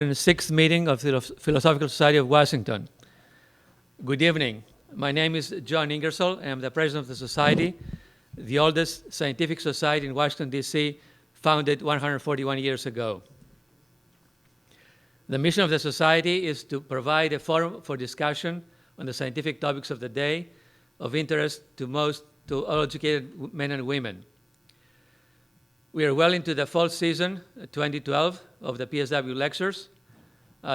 In the sixth meeting of the Philosophical Society of Washington. Good evening. My name is John Ingersoll, and I'm the president of the society, the oldest scientific society in Washington, D.C., founded 141 years ago. The mission of the society is to provide a forum for discussion on the scientific topics of the day of interest to all educated men and women. We are well into the fall season 2012 of the PSW lectures.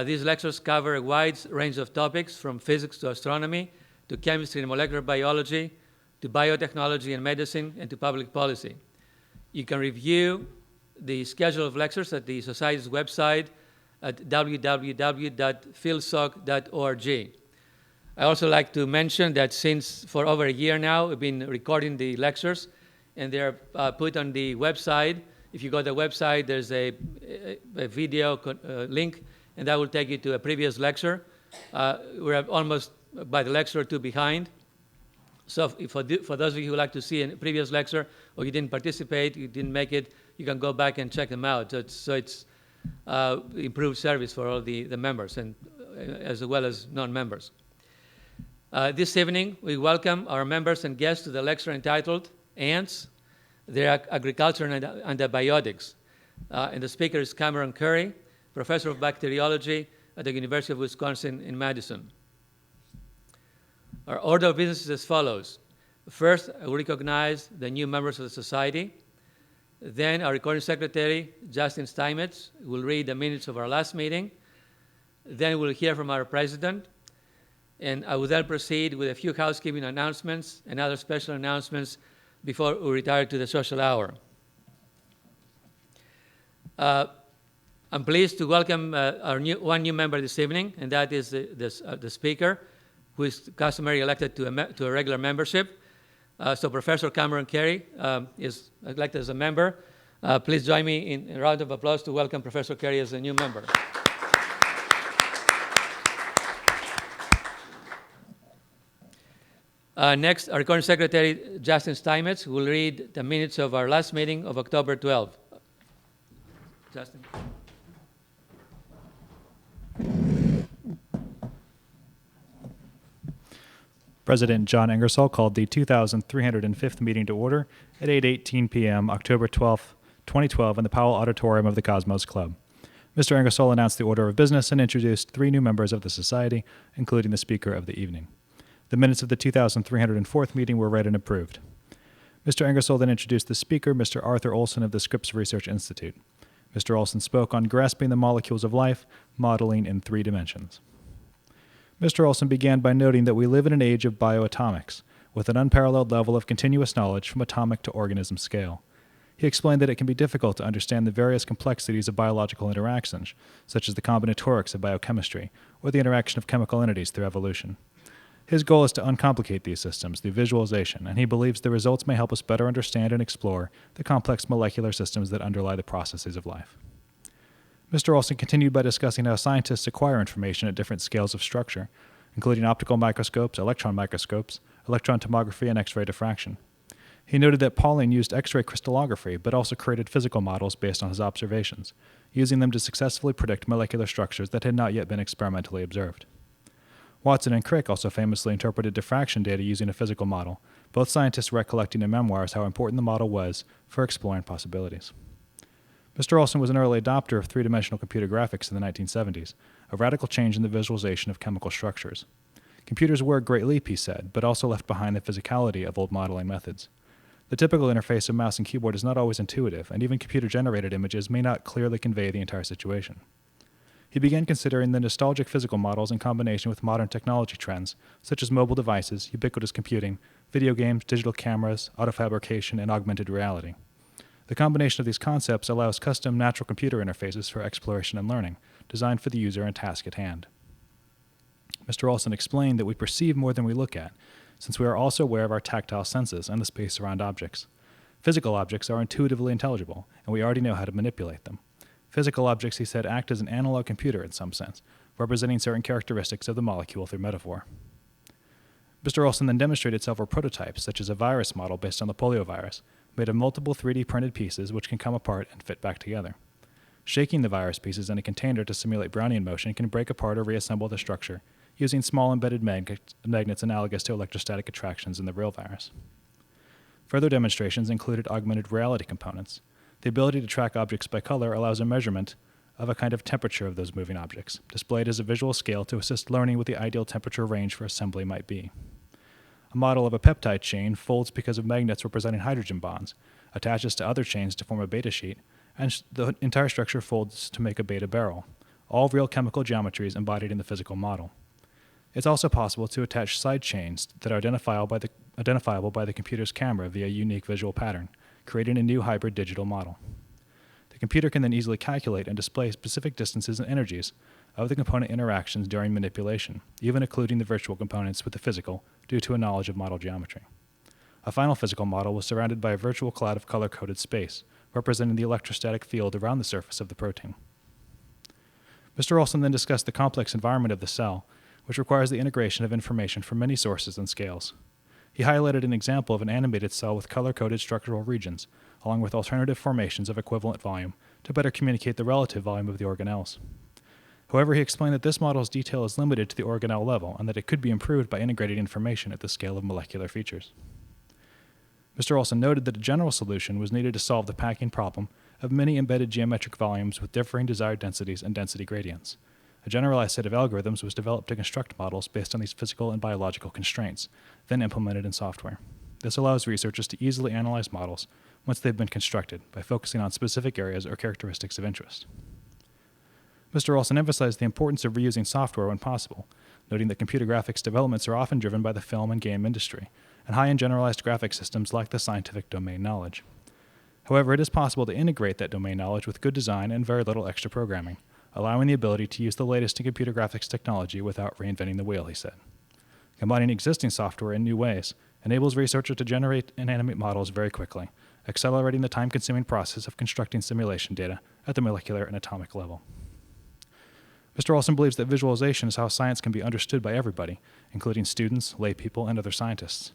These lectures cover a wide range of topics from physics to astronomy, to chemistry and molecular biology, to biotechnology and medicine, and to public policy. You can review the schedule of lectures at the Society's website at www.philsoc.org. I also like to mention that since for over a year now, we've been recording the lectures, and they're put on the website. If you go to the website, there's a video link, and that will take you to a previous lecture. We're almost by the lecture or two behind. So for those of you who like to see a previous lecture, or you didn't participate, you didn't make it, you can go back and check them out. So it's improved service for all the members, and as well as non-members. This evening, we welcome our members and guests to the lecture entitled Ants, Their Agriculture and Antibiotics. And the speaker is Cameron Currie, professor of bacteriology at the University of Wisconsin in Madison. Our order of business is as follows. First, I will recognize the new members of the society. Then our recording secretary, Justin Steinmetz, will read the minutes of our last meeting. Then we'll hear from our president. And I will then proceed with a few housekeeping announcements and other special announcements before we retire to the social hour. I'm pleased to welcome one new member this evening, and that is the speaker, who is customarily elected to a regular membership. So Professor Cameron Currie is elected as a member. Please join me in a round of applause to welcome Professor Currie as a new member. Next, our recording secretary, Justin Steinmetz, will read the minutes of our last meeting of October 12. Justin. President John Ingersoll called the 2,305th meeting to order at 8:18 p.m. October 12, 2012 in the Powell Auditorium of the Cosmos Club. Mr. Ingersoll announced the order of business and introduced 3 new members of the Society, including the speaker of the evening. The minutes of the 2,304th meeting were read and approved. Mr. Ingersoll then introduced the speaker, Mr. Arthur Olson of the Scripps Research Institute. Mr. Olson spoke on grasping the molecules of life, modeling in 3 dimensions. Mr. Olson began by noting that we live in an age of bioatomics, with an unparalleled level of continuous knowledge from atomic to organism scale. He explained that it can be difficult to understand the various complexities of biological interactions, such as the combinatorics of biochemistry, or the interaction of chemical entities through evolution. His goal is to uncomplicate these systems through visualization, and he believes the results may help us better understand and explore the complex molecular systems that underlie the processes of life. Mr. Olson continued by discussing how scientists acquire information at different scales of structure, including optical microscopes, electron microscopes, electron tomography, and X-ray diffraction. He noted that Pauling used X-ray crystallography, but also created physical models based on his observations, using them to successfully predict molecular structures that had not yet been experimentally observed. Watson and Crick also famously interpreted diffraction data using a physical model, both scientists recollecting in memoirs how important the model was for exploring possibilities. Mr. Olson was an early adopter of 3-dimensional computer graphics in the 1970s, a radical change in the visualization of chemical structures. Computers were a great leap, he said, but also left behind the physicality of old modeling methods. The typical interface of mouse and keyboard is not always intuitive, and even computer-generated images may not clearly convey the entire situation. He began considering the nostalgic physical models in combination with modern technology trends, such as mobile devices, ubiquitous computing, video games, digital cameras, autofabrication, and augmented reality. The combination of these concepts allows custom natural computer interfaces for exploration and learning, designed for the user and task at hand. Mr. Olson explained that we perceive more than we look at, since we are also aware of our tactile senses and the space around objects. Physical objects are intuitively intelligible, and we already know how to manipulate them. Physical objects, he said, act as an analog computer in some sense, representing certain characteristics of the molecule through metaphor. Mr. Olson then demonstrated several prototypes, such as a virus model based on the poliovirus, made of multiple 3D printed pieces which can come apart and fit back together. Shaking the virus pieces in a container to simulate Brownian motion can break apart or reassemble the structure using small embedded magnets analogous to electrostatic attractions in the real virus. Further demonstrations included augmented reality components. The ability to track objects by color allows a measurement of a kind of temperature of those moving objects, displayed as a visual scale to assist learning what the ideal temperature range for assembly might be. A model of a peptide chain folds because of magnets representing hydrogen bonds, attaches to other chains to form a beta sheet, and the entire structure folds to make a beta barrel, all real chemical geometries embodied in the physical model. It's also possible to attach side chains that are identifiable by the computer's camera via a unique visual pattern, creating a new hybrid digital model. The computer can then easily calculate and display specific distances and energies of the component interactions during manipulation, even occluding the virtual components with the physical due to a knowledge of model geometry. A final physical model was surrounded by a virtual cloud of color-coded space, representing the electrostatic field around the surface of the protein. Mr. Olson then discussed the complex environment of the cell, which requires the integration of information from many sources and scales. He highlighted an example of an animated cell with color-coded structural regions, along with alternative formations of equivalent volume to better communicate the relative volume of the organelles. However, he explained that this model's detail is limited to the organelle level and that it could be improved by integrating information at the scale of molecular features. Mr. Olson noted that a general solution was needed to solve the packing problem of many embedded geometric volumes with differing desired densities and density gradients. A generalized set of algorithms was developed to construct models based on these physical and biological constraints, then implemented in software. This allows researchers to easily analyze models once they've been constructed by focusing on specific areas or characteristics of interest. Mr. Olson emphasized the importance of reusing software when possible, noting that computer graphics developments are often driven by the film and game industry, and high-end generalized graphic systems lack the scientific domain knowledge. However, it is possible to integrate that domain knowledge with good design and very little extra programming, allowing the ability to use the latest in computer graphics technology without reinventing the wheel, he said. Combining existing software in new ways enables researchers to generate and animate models very quickly, accelerating the time-consuming process of constructing simulation data at the molecular and atomic level. Mr. Olson believes that visualization is how science can be understood by everybody, including students, laypeople, and other scientists.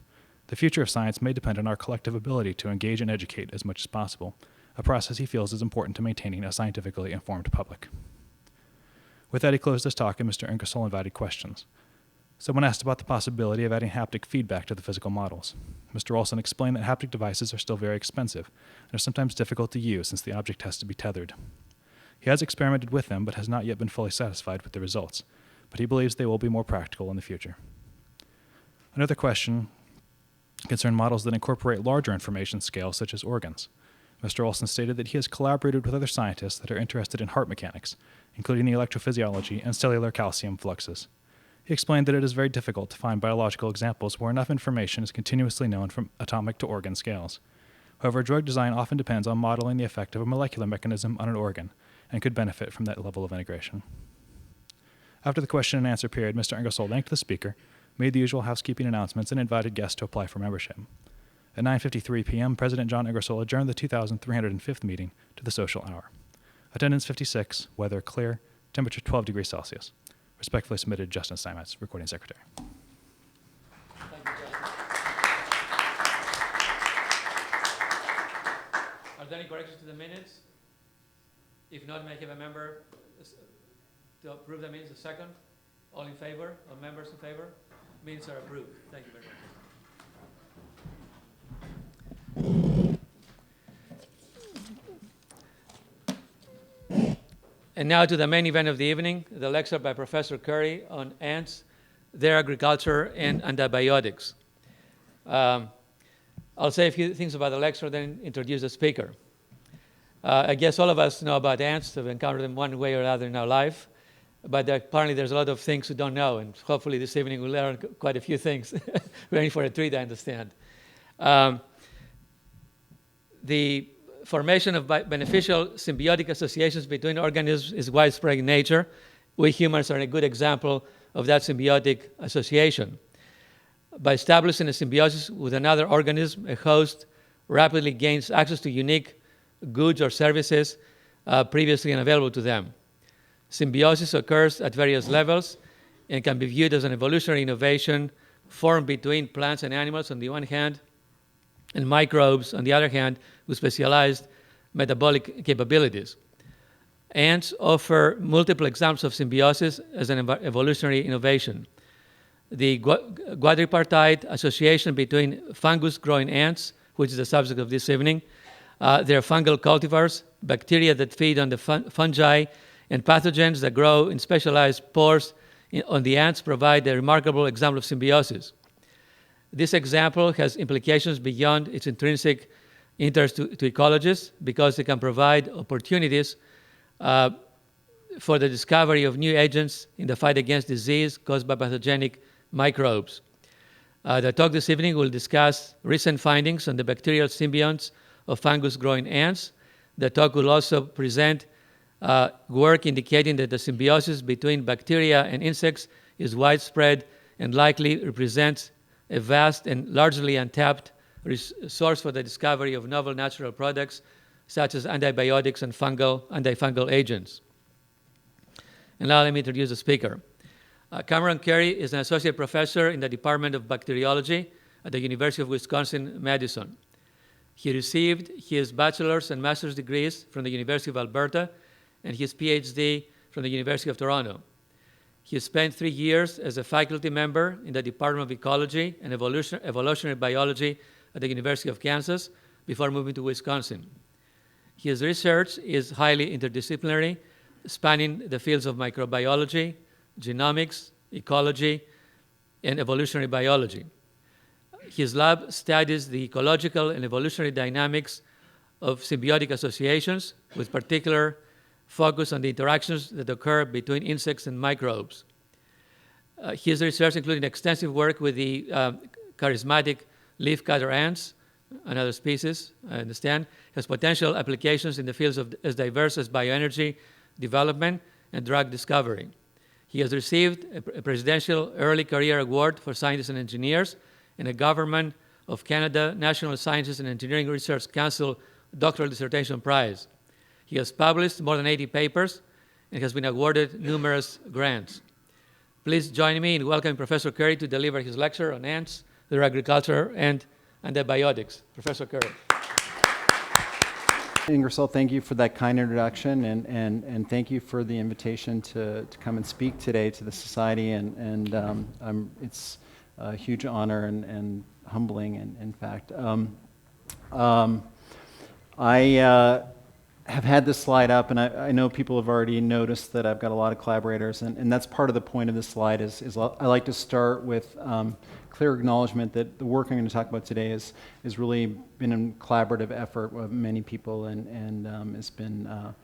The future of science may depend on our collective ability to engage and educate as much as possible, a process he feels is important to maintaining a scientifically informed public. With that, he closed his talk, and Mr. Ingersoll invited questions. Someone asked about the possibility of adding haptic feedback to the physical models. Mr. Olson explained that haptic devices are still very expensive and are sometimes difficult to use since the object has to be tethered. He has experimented with them but has not yet been fully satisfied with the results, but he believes they will be more practical in the future. Another question concerned models that incorporate larger information scales such as organs. Mr. Olson stated that he has collaborated with other scientists that are interested in heart mechanics, including the electrophysiology and cellular calcium fluxes. He explained that it is very difficult to find biological examples where enough information is continuously known from atomic to organ scales. However, drug design often depends on modeling the effect of a molecular mechanism on an organ, and could benefit from that level of integration. After the question and answer period, Mr. Ingersoll thanked the speaker, made the usual housekeeping announcements, and invited guests to apply for membership. At 9:53 p.m., President John Ingersoll adjourned the 2305th meeting to the social hour. Attendance 56, weather clear, temperature 12 degrees Celsius. Respectfully submitted, Justin Steinmetz, Recording Secretary. Thank you, Justin. Are there any corrections to the minutes? If not, may I have a member to approve the minutes? A second? All in favor? All members in favor? Minutes are approved. Thank you very much. And now to the main event of the evening, the lecture by Professor Currie on ants, their agriculture, and antibiotics. I'll say a few things about the lecture, then introduce the speaker. I guess all of us know about ants. We've encountered them one way or another in our life. But apparently there's a lot of things we don't know. And hopefully this evening we'll learn quite a few things. We're in for a treat, I understand. The formation of beneficial symbiotic associations between organisms is widespread in nature. We humans are a good example of that symbiotic association. By establishing a symbiosis with another organism, a host rapidly gains access to unique goods or services previously unavailable to them. Symbiosis occurs at various levels and can be viewed as an evolutionary innovation formed between plants and animals on the one hand, and microbes on the other hand, with specialized metabolic capabilities. Ants offer multiple examples of symbiosis as an evolutionary innovation. The quadripartite association between fungus-growing ants, which is the subject of this evening, they're fungal cultivars, bacteria that feed on the fungi, and pathogens that grow in specialized pores on the ants provide a remarkable example of symbiosis. This example has implications beyond its intrinsic interest to ecologists because it can provide opportunities for the discovery of new agents in the fight against disease caused by pathogenic microbes. The talk this evening will discuss recent findings on the bacterial symbionts of fungus-growing ants. The talk will also present work indicating that the symbiosis between bacteria and insects is widespread and likely represents a vast and largely untapped source for the discovery of novel natural products such as antibiotics and antifungal agents. And now let me introduce the speaker. Cameron Currie is an associate professor in the Department of Bacteriology at the University of Wisconsin-Madison. He received his bachelor's and master's degrees from the University of Alberta and his PhD from the University of Toronto. He spent 3 years as a faculty member in the Department of Ecology and Evolutionary Biology at the University of Kansas before moving to Wisconsin. His research is highly interdisciplinary, spanning the fields of microbiology, genomics, ecology, and evolutionary biology. His lab studies the ecological and evolutionary dynamics of symbiotic associations, with particular focus on the interactions that occur between insects and microbes. His research, including extensive work with the charismatic leafcutter ants, another species, I understand, has potential applications in the fields of as diverse as bioenergy development and drug discovery. He has received a Presidential Early Career Award for Scientists and Engineers and a Government of Canada National Sciences and Engineering Research Council Doctoral Dissertation Prize. He has published more than 80 papers and has been awarded numerous grants. Please join me in welcoming Professor Currie to deliver his lecture on ants, their agriculture, and antibiotics. Professor Currie. Ingersoll, thank you for that kind introduction, and thank you for the invitation to come and speak today to the Society, it's a huge honor and humbling, in fact. I have had this slide up, and I know people have already noticed that I've got a lot of collaborators, and that's part of the point of this slide is I like to start with clear acknowledgement that the work I'm going to talk about today is really been a collaborative effort of many people, and it's been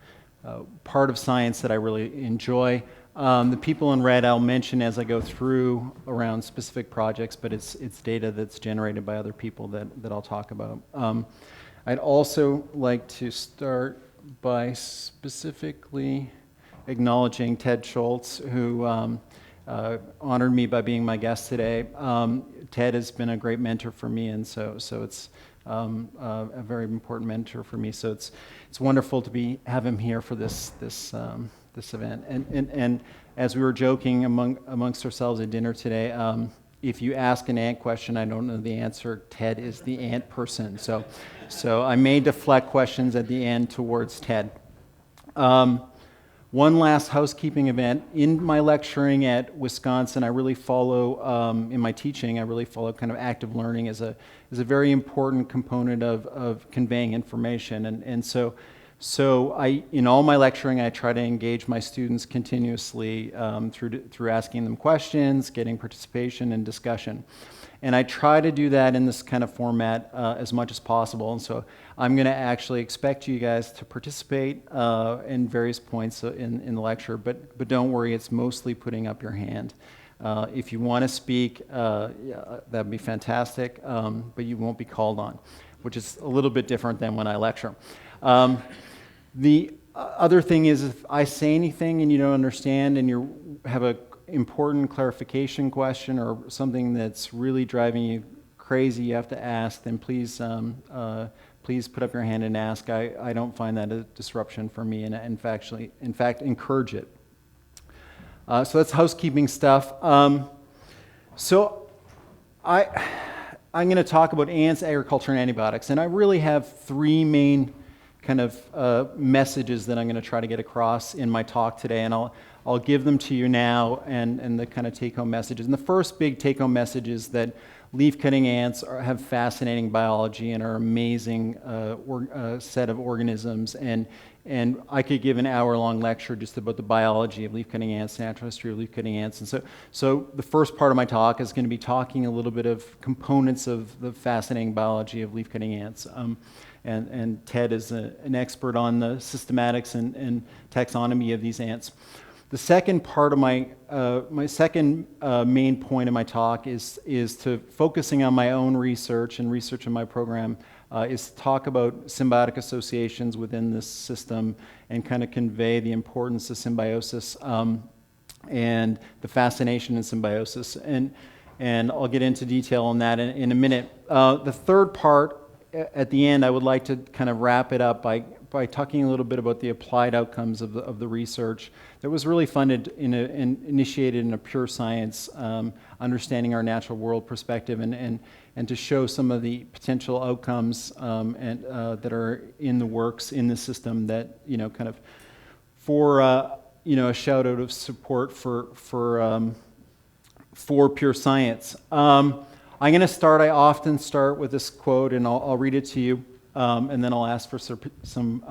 part of science that I really enjoy. The people in red I'll mention as I go through around specific projects, but it's data that's generated by other people that I'll talk about. I'd also like to start by specifically acknowledging Ted Schultz, who honored me by being my guest today. Ted has been a great mentor for me, and so it's a very important mentor for me. So it's wonderful to have him here for this event. And as we were joking amongst ourselves at dinner today, if you ask an ant question, I don't know the answer, Ted is the ant person. So I may deflect questions at the end towards Ted. One last housekeeping event. In my lecturing at Wisconsin, I really follow, in my teaching, I really follow kind of active learning as a very important component of conveying information. And so in all my lecturing, I try to engage my students continuously through asking them questions, getting participation and discussion. And I try to do that in this kind of format as much as possible. And so I'm going to actually expect you guys to participate in various points in the lecture, but don't worry, it's mostly putting up your hand. If you want to speak, that'd be fantastic, but you won't be called on, which is a little bit different than when I lecture. The other thing is, if I say anything and you don't understand and you have an important clarification question or something that's really driving you crazy, you have to ask, then please put up your hand and ask. I don't find that a disruption for me, and in fact encourage it. So that's housekeeping stuff. So I'm going to talk about ants, agriculture, and antibiotics, and I really have three main kind of messages that I'm going to try to get across in my talk today, and I'll give them to you now, and the kind of take-home messages. And the first big take-home message is that leaf-cutting ants have fascinating biology and are amazing set of organisms, and I could give an hour-long lecture just about the biology of leaf-cutting ants, natural history of leaf-cutting ants. And so the first part of my talk is going to be talking a little bit of components of the fascinating biology of leaf-cutting ants. And Ted is an expert on the systematics and taxonomy of these ants. The second part of my second main point of my talk is to focusing on my own research and research in my program, is to talk about symbiotic associations within this system and kind of convey the importance of symbiosis and the fascination in symbiosis. And I'll get into detail on that in a minute. The third part, at the end, I would like to kind of wrap it up by talking a little bit about the applied outcomes of the research that was really funded and initiated in a pure science, understanding our natural world perspective, and to show some of the potential outcomes that are in the works in the system that, kind of for a shout out of support for pure science. I'm going to start, I often start with this quote, and I'll read it to you, and then I'll ask for some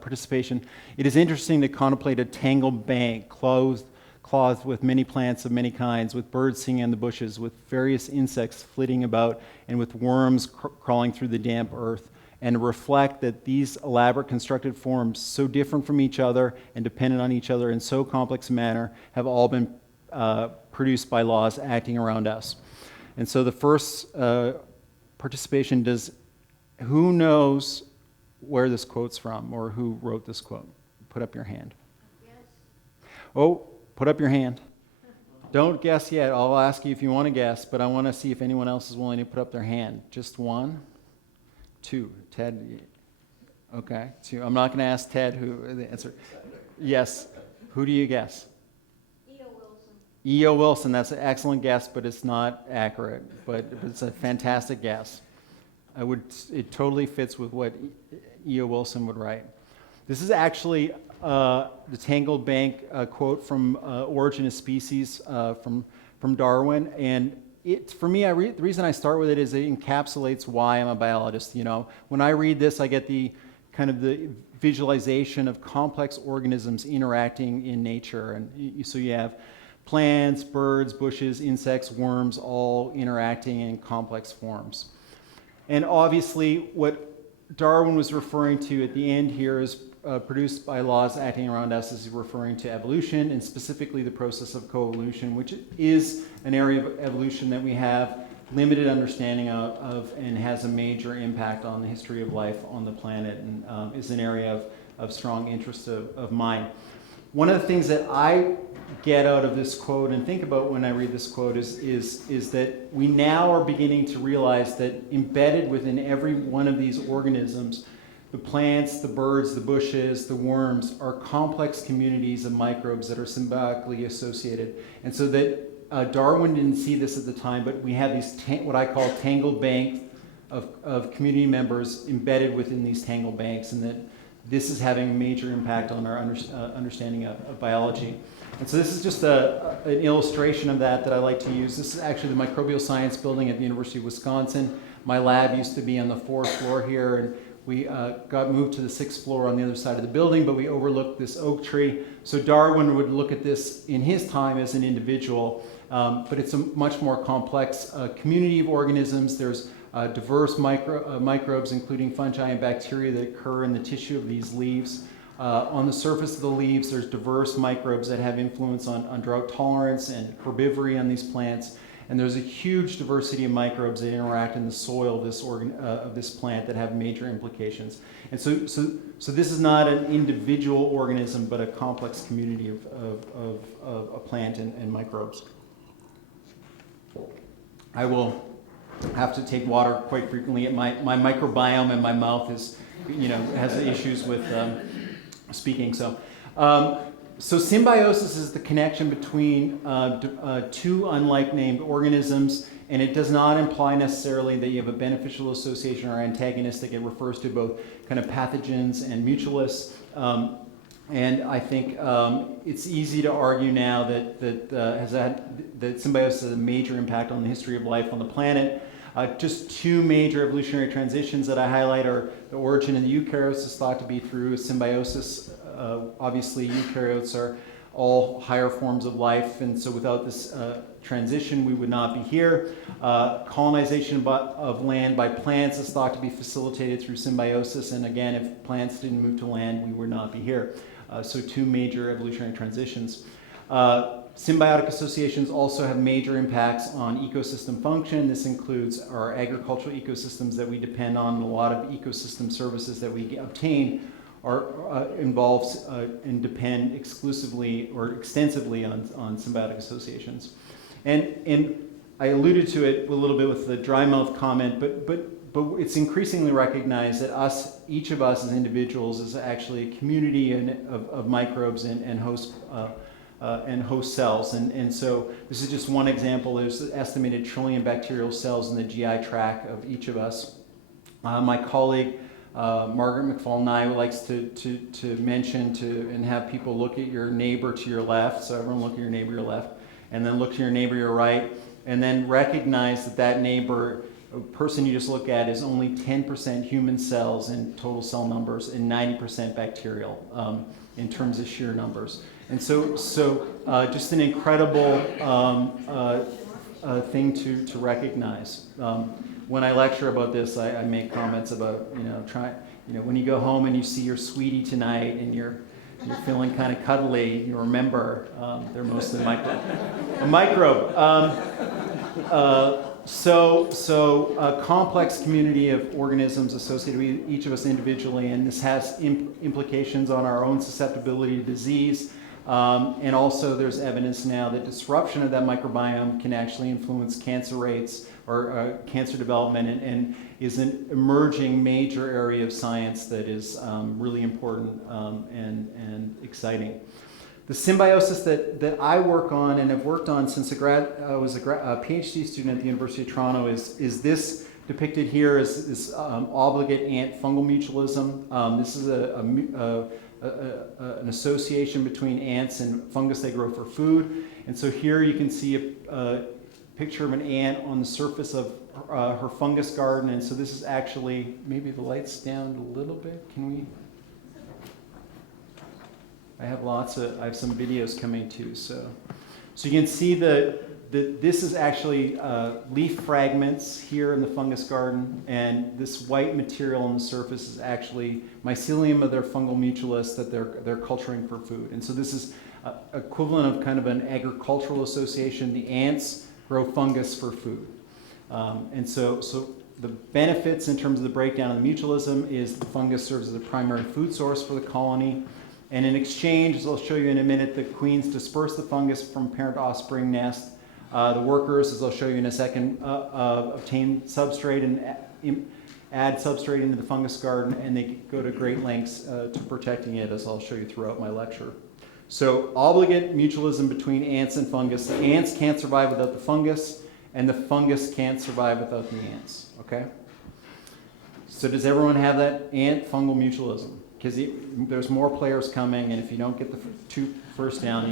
participation. It is interesting to contemplate a tangled bank clothed with many plants of many kinds, with birds singing in the bushes, with various insects flitting about, and with worms crawling through the damp earth, and to reflect that these elaborate constructed forms, so different from each other and dependent on each other in so complex a manner, have all been produced by laws acting around us. And so the first participation, who knows where this quote's from or who wrote this quote? Put up your hand. Yes. Oh, put up your hand. Don't guess yet. I'll ask you if you want to guess, but I want to see if anyone else is willing to put up their hand. Just one, two. Ted, okay, two. I'm not going to ask Ted who the answer. Yes. Who do you guess? E.O. Wilson, that's an excellent guess, but it's not accurate. But it's a fantastic guess. It totally fits with what E.O. Wilson would write. This is actually the Tangled Bank quote from Origin of Species from Darwin. And for me, the reason I start with it is it encapsulates why I'm a biologist. When I read this, I get the kind of the visualization of complex organisms interacting in nature. And so you have plants, birds, bushes, insects, worms, all interacting in complex forms. And obviously, what Darwin was referring to at the end here is produced by laws acting around us, is referring to evolution, and specifically the process of coevolution, which is an area of evolution that we have limited understanding of and has a major impact on the history of life on the planet, and is an area of strong interest of mine. One of the things that I get out of this quote and think about when I read this quote is that we now are beginning to realize that embedded within every one of these organisms, the plants, the birds, the bushes, the worms, are complex communities of microbes that are symbiotically associated. And so that Darwin didn't see this at the time, but we have these what I call tangled banks of community members embedded within these tangled banks, and that this is having a major impact on our understanding of biology. And so this is just an illustration of that I like to use. This is actually the microbial science building at the University of Wisconsin. My lab used to be on the 4th floor here, and we got moved to the 6th floor on the other side of the building, but we overlooked this oak tree. So Darwin would look at this in his time as an individual, but it's a much more complex community of organisms. There's diverse microbes, including fungi and bacteria, that occur in the tissue of these leaves. On the surface of the leaves, there's diverse microbes that have influence on drought tolerance and herbivory on these plants. And there's a huge diversity of microbes that interact in the soil of this plant that have major implications. And so this is not an individual organism, but a complex community of a plant and microbes. I will have to take water quite frequently. My microbiome in my mouth has issues with speaking. So symbiosis is the connection between two unlike named organisms, And it does not imply necessarily that you have a beneficial association or antagonistic. It refers to both kind of pathogens and mutualists. And I think it's easy to argue now that symbiosis has a major impact on the history of life on the planet. Just two major evolutionary transitions that I highlight are the origin in the eukaryotes is thought to be through symbiosis. Obviously, eukaryotes are all higher forms of life, and so without this transition, we would not be here. Colonization of land by plants is thought to be facilitated through symbiosis, and again, if plants didn't move to land, we would not be here. So two major evolutionary transitions. Symbiotic associations also have major impacts on ecosystem function. This includes our agricultural ecosystems that we depend on, and a lot of ecosystem services that we obtain involves and depend exclusively or extensively on symbiotic associations. And I alluded to it a little bit with the dry mouth comment, but it's increasingly recognized that each of us as individuals is actually a community of microbes and host cells. And so this is just one example. There's an estimated trillion bacterial cells in the GI tract of each of us. My colleague, Margaret McFall-Nye, likes to mention and have people look at your neighbor to your left. So everyone look at your neighbor to your left, and then look to your neighbor to your right, and then recognize that neighbor, a person you just look at, is only 10% human cells in total cell numbers and 90% bacterial in terms of sheer numbers. And so just an incredible thing to recognize. When I lecture about this, I make comments about, when you go home and you see your sweetie tonight and you're feeling kind of cuddly, you remember they're mostly a microbe. So a complex community of organisms associated with each of us individually, and this has implications on our own susceptibility to disease. And also there's evidence now that disruption of that microbiome can actually influence cancer rates or cancer development, and is an emerging major area of science that is really important and exciting. The symbiosis that I work on and have worked on since I was a PhD student at the University of Toronto is this depicted here as this obligate ant fungal mutualism. This is an association between ants and fungus they grow for food. And so here you can see a picture of an ant on the surface of her fungus garden. And so this is actually, maybe the light's down a little bit. Can we? I have some videos coming too. So you can see this is actually leaf fragments here in the fungus garden, and this white material on the surface is actually mycelium of their fungal mutualist that they're culturing for food. And so this is equivalent of kind of an agricultural association. The ants grow fungus for food. And so the benefits in terms of the breakdown of the mutualism is the fungus serves as a primary food source for the colony. And in exchange, as I'll show you in a minute, the queens disperse the fungus from parent-offspring nest. The workers, as I'll show you in a second, obtain substrate and add substrate into the fungus garden, and they go to great lengths to protecting it, as I'll show you throughout my lecture. So obligate mutualism between ants and fungus. The ants can't survive without the fungus, and the fungus can't survive without the ants, okay? So does everyone have that ant fungal mutualism? Because there's more players coming, and if you don't get the two first down,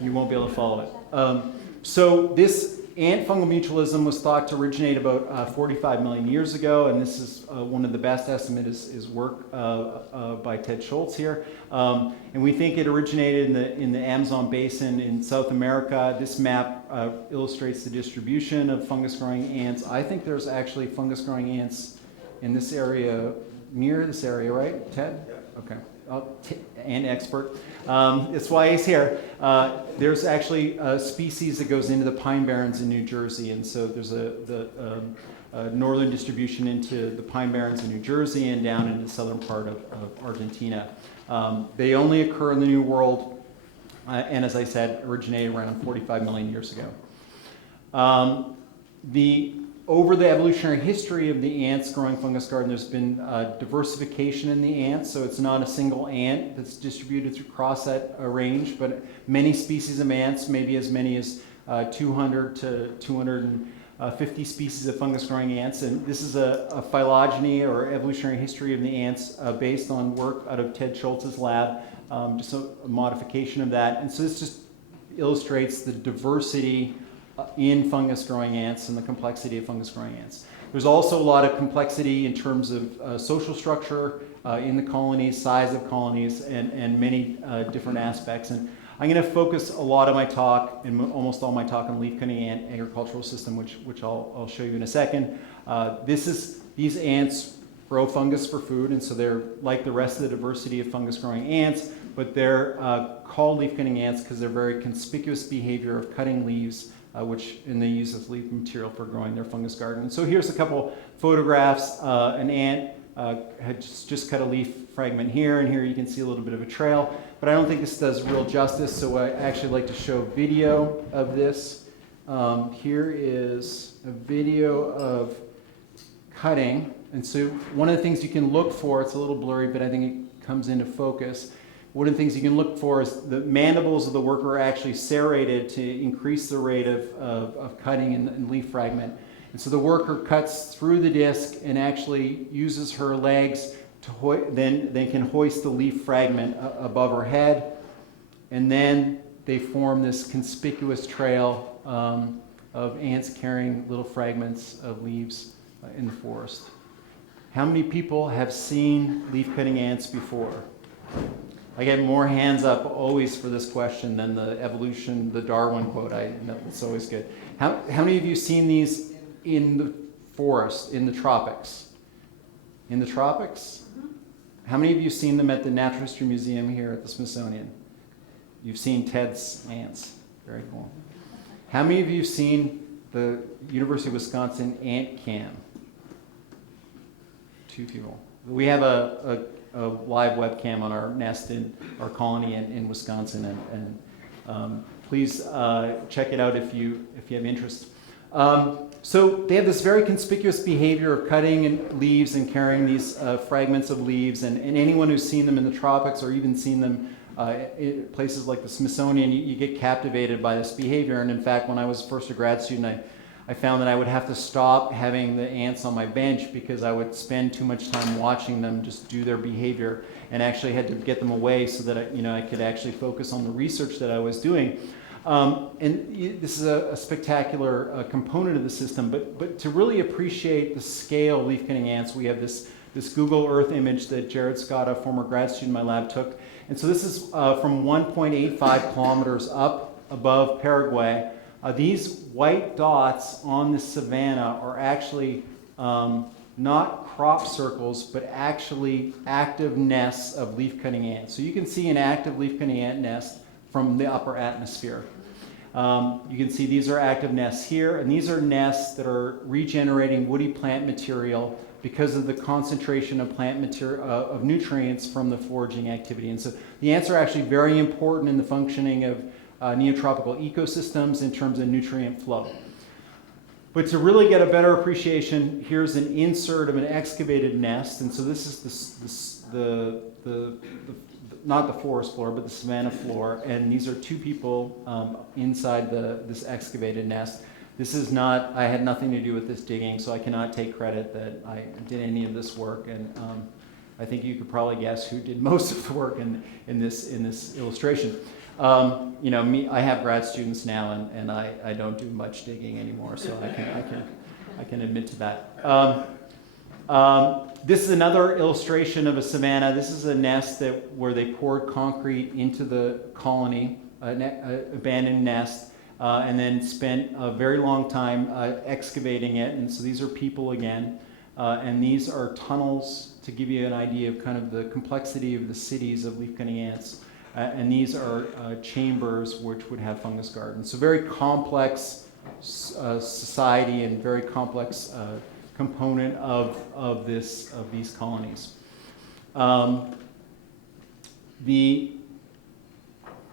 you won't be able to follow it. So this ant fungal mutualism was thought to originate about 45 million years ago, and this is one of the best estimates is work by Ted Schultz here. And we think it originated in the Amazon basin in South America. This map illustrates the distribution of fungus-growing ants. I think there's actually fungus-growing ants in this area, near this area, right, Ted? Yeah. Okay. And expert. That's why he's here. There's actually a species that goes into the Pine Barrens in New Jersey, and so there's a northern distribution into the Pine Barrens in New Jersey and down into the southern part of Argentina. They only occur in the New World, and as I said, originated around 45 million years ago. Over the evolutionary history of the ants growing fungus garden, there's been diversification in the ants, so it's not a single ant that's distributed across that range, but many species of ants, maybe as many as 200 to 50 species of fungus-growing ants, and this is a phylogeny or evolutionary history of the ants based on work out of Ted Schultz's lab, just a modification of that. And so this just illustrates the diversity in fungus-growing ants and the complexity of fungus-growing ants. There's also a lot of complexity in terms of social structure in the colonies, size of colonies, and many different aspects. And I'm going to focus a lot of my talk, and almost all my talk, on leaf-cutting ant agricultural system, which I'll show you in a second. These ants grow fungus for food, and so they're like the rest of the diversity of fungus-growing ants, but they're called leaf-cutting ants because they're very conspicuous behavior of cutting leaves, and they use this leaf material for growing their fungus garden. And so here's a couple photographs. An ant had just cut a leaf fragment here, and here you can see a little bit of a trail. But I don't think this does real justice, so I actually like to show video of this. Here is a video of cutting. And so one of the things you can look for, it's a little blurry, but I think it comes into focus. One of the things you can look for is the mandibles of the worker are actually serrated to increase the rate of cutting in the leaf fragment. And so the worker cuts through the disc and actually uses her legs to then can hoist the leaf fragment above her head. And then they form this conspicuous trail of ants carrying little fragments of leaves in the forest. How many people have seen leaf-cutting ants before? I get more hands up always for this question than the evolution, the Darwin quote. I know it's always good. How many of you seen these in the forest, in the tropics? In the tropics? Mm-hmm. How many of you seen them at the Natural History Museum here at the Smithsonian? You've seen Ted's ants. Very cool. How many of you have seen the University of Wisconsin ant cam? 2 people. We have a live webcam on our nest in our colony in Wisconsin, and please check it out if you have interest. So they have this very conspicuous behavior of cutting leaves and carrying these fragments of leaves, and anyone who's seen them in the tropics or even seen them in places like the Smithsonian, you get captivated by this behavior. And in fact, when I was first a grad student, I found that I would have to stop having the ants on my bench because I would spend too much time watching them just do their behavior, and actually had to get them away so that I could actually focus on the research that I was doing. And this is a spectacular component of the system, but to really appreciate the scale of leaf-cutting ants, we have this Google Earth image that Jared Scott, a former grad student in my lab, took. And so this is from 1.85 kilometers up above Paraguay. These white dots on the savanna are actually not crop circles, but actually active nests of leaf-cutting ants. So you can see an active leaf-cutting ant nest from the upper atmosphere. You can see these are active nests here, and these are nests that are regenerating woody plant material because of the concentration of plant material of nutrients from the foraging activity. And so the ants are actually very important in the functioning of neotropical ecosystems in terms of nutrient flow. But to really get a better appreciation, here's an insert of an excavated nest, and so this is not the forest floor, but the savanna floor, and these are 2 people inside this excavated nest. This is not, I had nothing to do with this digging, so I cannot take credit that I did any of this work, and I think you could probably guess who did most of the work in this illustration. I have grad students now, and I don't do much digging anymore, so I can admit to that. This is another illustration of a savanna. This is a nest where they poured concrete into the colony, an abandoned nest, and then spent a very long time excavating it. And so these are people again, and these are tunnels to give you an idea of kind of the complexity of the cities of leaf-cutting ants. And these are chambers which would have fungus gardens. So very complex society and very complex component of these colonies. The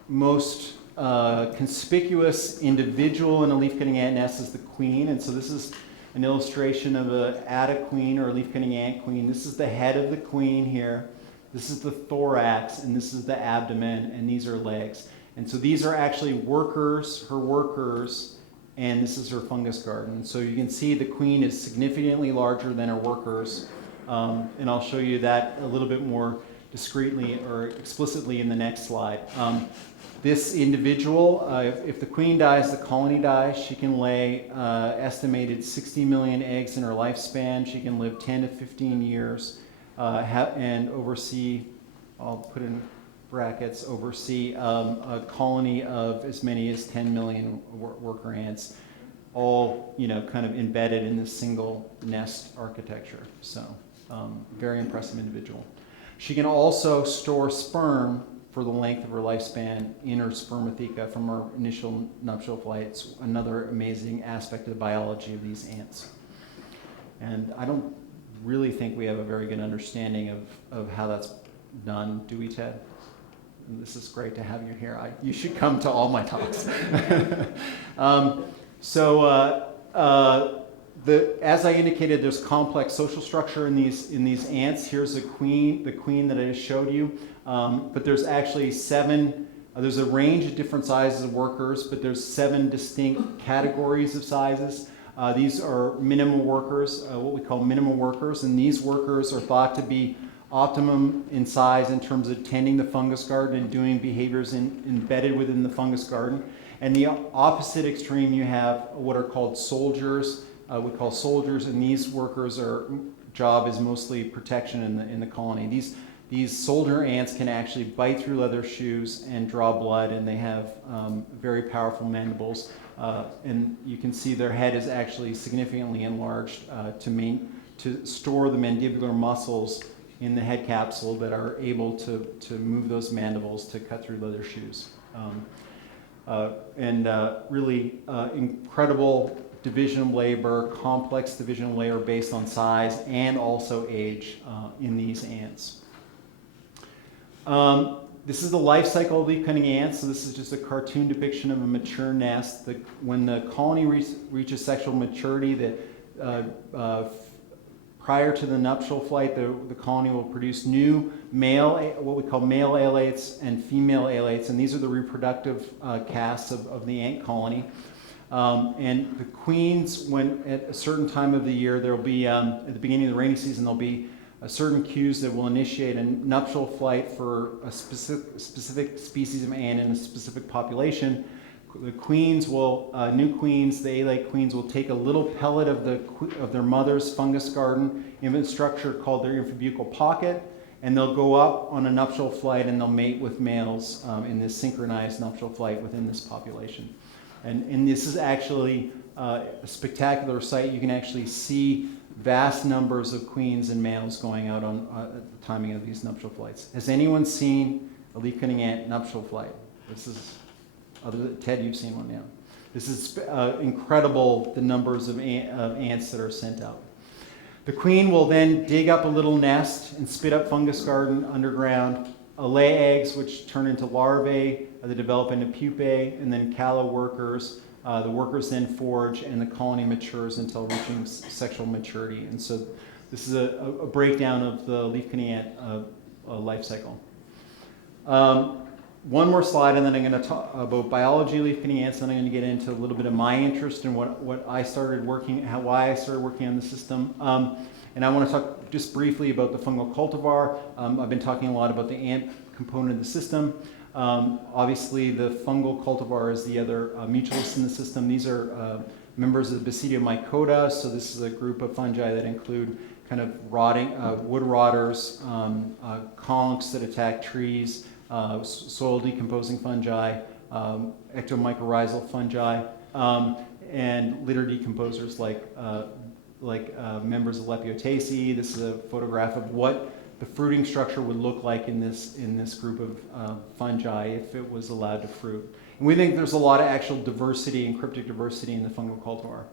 most conspicuous individual in a leaf-cutting ant nest is the queen, and so this is an illustration of an Atta queen or a leaf-cutting ant queen. This is the head of the queen here. This is the thorax, and this is the abdomen, and these are legs. And so these are actually workers, her workers, and this is her fungus garden. So you can see the queen is significantly larger than her workers, and I'll show you that a little bit more discreetly or explicitly in the next slide. This individual, if the queen dies, the colony dies. She can lay estimated 60 million eggs in her lifespan. She can live 10 to 15 years and oversee, I'll put in brackets, oversee a colony of as many as 10 million worker ants, all kind of embedded in this single nest architecture. So very impressive individual. She can also store sperm for the length of her lifespan in her spermatheca from her initial nuptial flights. Another amazing aspect of the biology of these ants. And I don't really think we have a very good understanding of how that's done, do we, Ted? And this is great to have you here. You should come to all my talks. As I indicated, there's complex social structure in these ants. Here's the queen that I just showed you. But there's actually there's a range of different sizes of workers, but there's 7 distinct categories of sizes. These are minimal workers, what we call minimal workers, and these workers are thought to be optimum in size in terms of tending the fungus garden and doing behaviors embedded within the fungus garden. And the opposite extreme, you have what are called soldiers. We call soldiers, and these workers' job is mostly protection in the colony. These soldier ants can actually bite through leather shoes and draw blood, and they have very powerful mandibles. And you can see their head is actually significantly enlarged to store the mandibular muscles in the head capsule that are able to move those mandibles to cut through leather shoes. Really incredible division of labor, complex division of labor based on size and also age in these ants. This is the life cycle of leaf-cutting ants. So this is just a cartoon depiction of a mature nest. When the colony reaches sexual maturity, prior to the nuptial flight, the colony will produce new what we call male alates and female alates, and these are the reproductive casts of the ant colony. And the queens, at a certain time of the year, there will be, at the beginning of the rainy season, there'll be certain cues that will initiate a nuptial flight for a specific species of ant in a specific population. The queens new queens, the alate queens, will take a little pellet of their mother's fungus garden infant structure called their intrabuccal pocket, and they'll go up on a nuptial flight and they'll mate with males in this synchronized nuptial flight within this population. And this is actually a spectacular sight. You can actually see vast numbers of queens and males going out at the timing of these nuptial flights. Has anyone seen a leaf-cutting ant nuptial flight? This is, Ted, you've seen one now. This is incredible, the numbers of ants that are sent out. The queen will then dig up a little nest and spit up fungus garden underground, lay eggs which turn into larvae, that develop into pupae, and then callow workers. The workers then forage, and the colony matures until reaching sexual maturity. And so this is a breakdown of the leaf-cutting ant life cycle. One more slide, and then I'm going to talk about biology of leaf-cutting ants, and I'm going to get into a little bit of my interest in why I started working on the system. And I want to talk just briefly about the fungal cultivar. I've been talking a lot about the ant component of the system. Obviously, the fungal cultivar is the other mutualist in the system. These are members of the Bacteriomycota. So this is a group of fungi that include kind of rotting wood rotters, conchs that attack trees, soil decomposing fungi, ectomycorrhizal fungi, and litter decomposers like members of Lepiotaceae. This is a photograph of what the fruiting structure would look like in this group of fungi if it was allowed to fruit. And we think there's a lot of actual diversity and cryptic diversity in the fungal cultivar.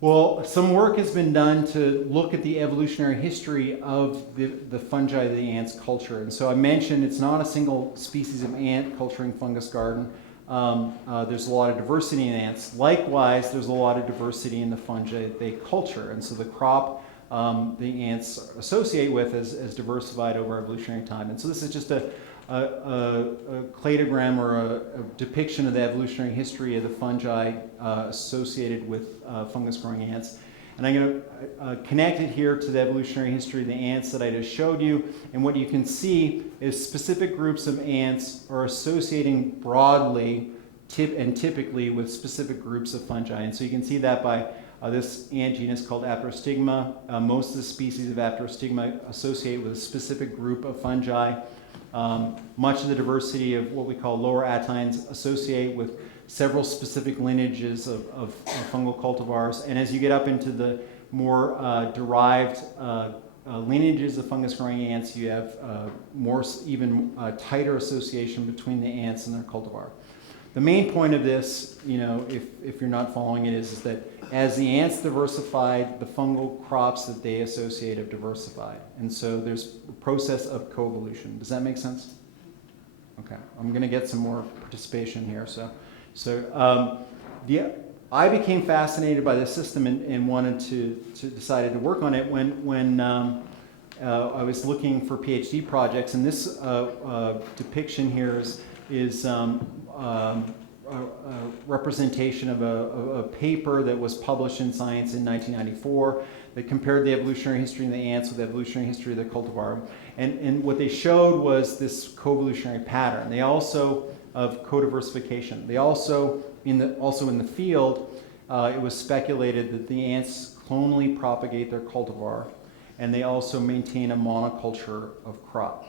Well, some work has been done to look at the evolutionary history of the fungi that the ants culture. And so I mentioned it's not a single species of ant culturing fungus garden. There's a lot of diversity in ants. Likewise, there's a lot of diversity in the fungi that they culture. And so the crop the ants associate with is diversified over evolutionary time. And so this is just a cladogram or a depiction of the evolutionary history of the fungi associated with fungus-growing ants. And I'm going to connect it here to the evolutionary history of the ants that I just showed you. And what you can see is specific groups of ants are associating broadly and typically with specific groups of fungi. And so you can see that by this ant genus called Apterostigma. Most of the species of Apterostigma associate with a specific group of fungi. Much of the diversity of what we call lower attines associate with several specific lineages of fungal cultivars. And as you get up into the more derived lineages of fungus-growing ants, you have more even tighter association between the ants and their cultivar. The main point of this, if you're not following it, is that as the ants diversified, the fungal crops that they associate have diversified. And so there's a process of coevolution. Does that make sense? Okay, I'm going to get some more participation here. I became fascinated by this system and wanted to decided to work on it when I was looking for PhD projects. And this depiction here is a representation of a paper that was published in Science in 1994 that compared the evolutionary history of the ants with the evolutionary history of the cultivar. And what they showed was this coevolutionary pattern. They also of co-diversification. They also in the field, it was speculated that the ants clonally propagate their cultivar, and they also maintain a monoculture of crop.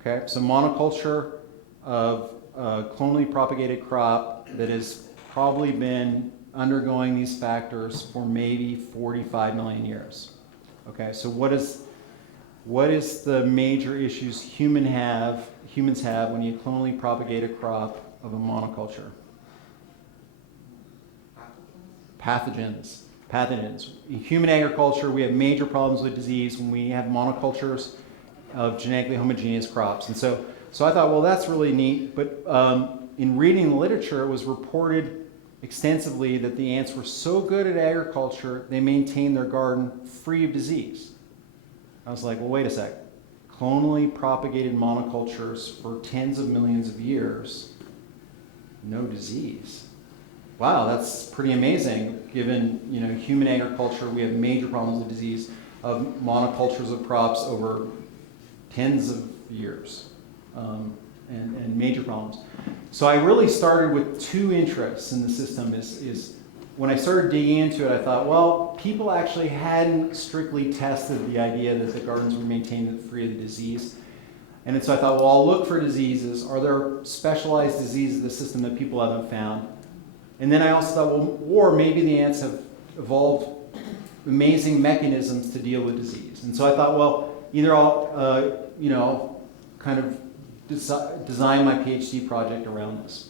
Okay, so monoculture of clonally propagated crop that has probably been undergoing these factors for maybe 45 million years. Okay, so what is the major issues humans have when you clonally propagate a crop of a monoculture? Pathogens. In human agriculture, we have major problems with disease when we have monocultures of genetically homogeneous crops. And so I thought, well, that's really neat. But in reading the literature, it was reported extensively that the ants were so good at agriculture, they maintained their garden free of disease. I was like, well, wait a sec. Clonally propagated monocultures for tens of millions of years, no disease. Wow, that's pretty amazing. Given human agriculture, we have major problems with disease of monocultures of crops over tens of years, and major problems. So I really started with two interests in the system. Is when I started digging into it, I thought, well, people actually hadn't strictly tested the idea that the gardens were maintained free of the disease. And so I thought, well, I'll look for diseases. Are there specialized diseases in the system that people haven't found? And then I also thought, well, or maybe the ants have evolved amazing mechanisms to deal with disease. And so I thought, well, either I'll, kind of design my PhD project around this.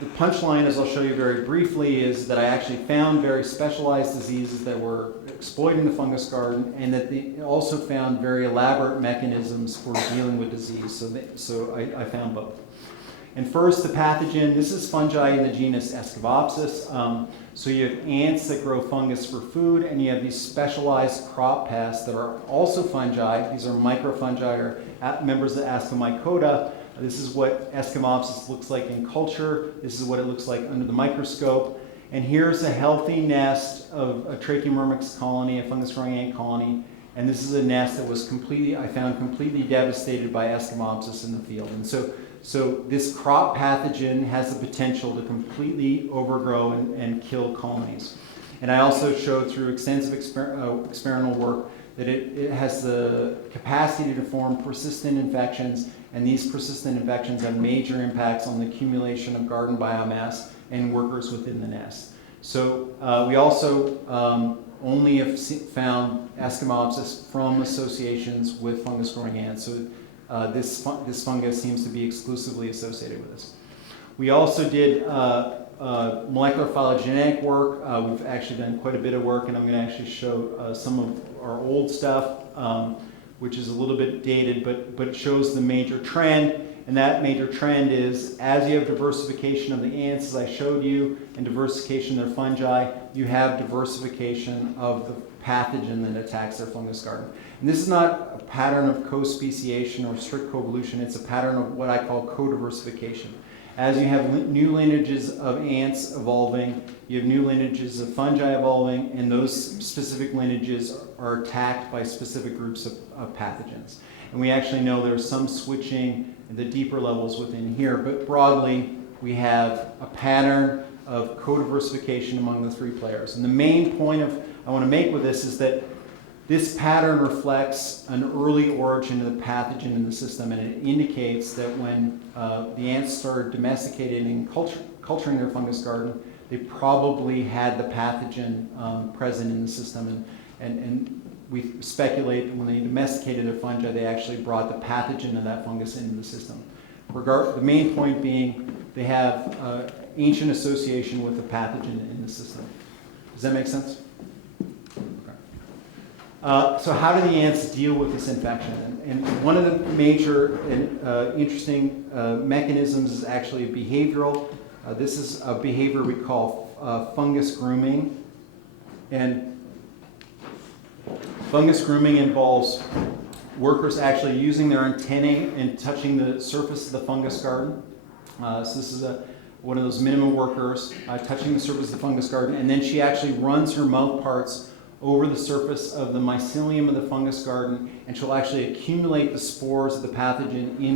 The punchline, as I'll show you very briefly, is that I actually found very specialized diseases that were exploiting the fungus garden, and that they also found very elaborate mechanisms for dealing with disease. So I found both. And first, the pathogen. This is fungi in the genus Escovopsis. So you have ants that grow fungus for food, and you have these specialized crop pests that are also fungi. These are microfungi or members of Ascomycota. This is what Escovopsis looks like in culture. This is what it looks like under the microscope. And here's a healthy nest of a Trachymyrmex colony, a fungus-growing ant colony. And this is a nest that was I found completely devastated by Escovopsis in the field. And so this crop pathogen has the potential to completely overgrow and kill colonies. And I also showed through extensive experimental work that it has the capacity to form persistent infections, and these persistent infections have major impacts on the accumulation of garden biomass and workers within the nest. So we also only have found Escovopsis from associations with fungus-growing ants. So this fungus seems to be exclusively associated with this. We also did molecular phylogenetic work. We've actually done quite a bit of work, and I'm going to actually show some of our old stuff, which is a little bit dated, but it shows the major trend. And that major trend is, as you have diversification of the ants, as I showed you, and diversification of their fungi, you have diversification of the pathogen that attacks their fungus garden. And this is not a pattern of co-speciation or strict coevolution, it's a pattern of what I call co-diversification. As you have new lineages of ants evolving, you have new lineages of fungi evolving, and those specific lineages are attacked by specific groups of pathogens. And we actually know there's some switching at the deeper levels within here, but broadly, we have a pattern of co-diversification among the three players. And the main point I want to make with this is that this pattern reflects an early origin of the pathogen in the system, and it indicates that when the ants started domesticating and culturing their fungus garden, they probably had the pathogen present in the system. And we speculate that when they domesticated their fungi, they actually brought the pathogen of that fungus into the system. The main point being they have ancient association with the pathogen in the system. Does that make sense? So how do the ants deal with this infection? And one of the major and interesting mechanisms is actually behavioral. This is a behavior we call fungus grooming. And fungus grooming involves workers actually using their antennae and touching the surface of the fungus garden. So this is one of those minimum workers touching the surface of the fungus garden, and then she actually runs her mouth parts over the surface of the mycelium of the fungus garden, and she'll actually accumulate the spores of the pathogen in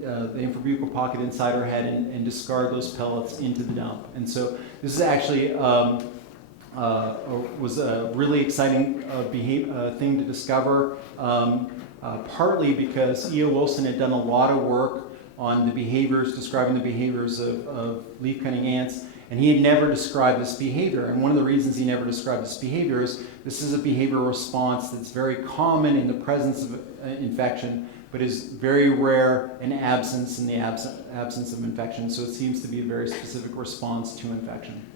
the infrabuccal pocket inside her head and discard those pellets into the dump. And so this is actually was a really exciting thing to discover, partly because E.O. Wilson had done a lot of work on the behaviors, describing the behaviors of leaf-cutting ants, and he had never described this behavior. And one of the reasons he never described this behavior is this is a behavioral response that's very common in the presence of infection, but is very rare in the absence of infection. So it seems to be a very specific response to infection.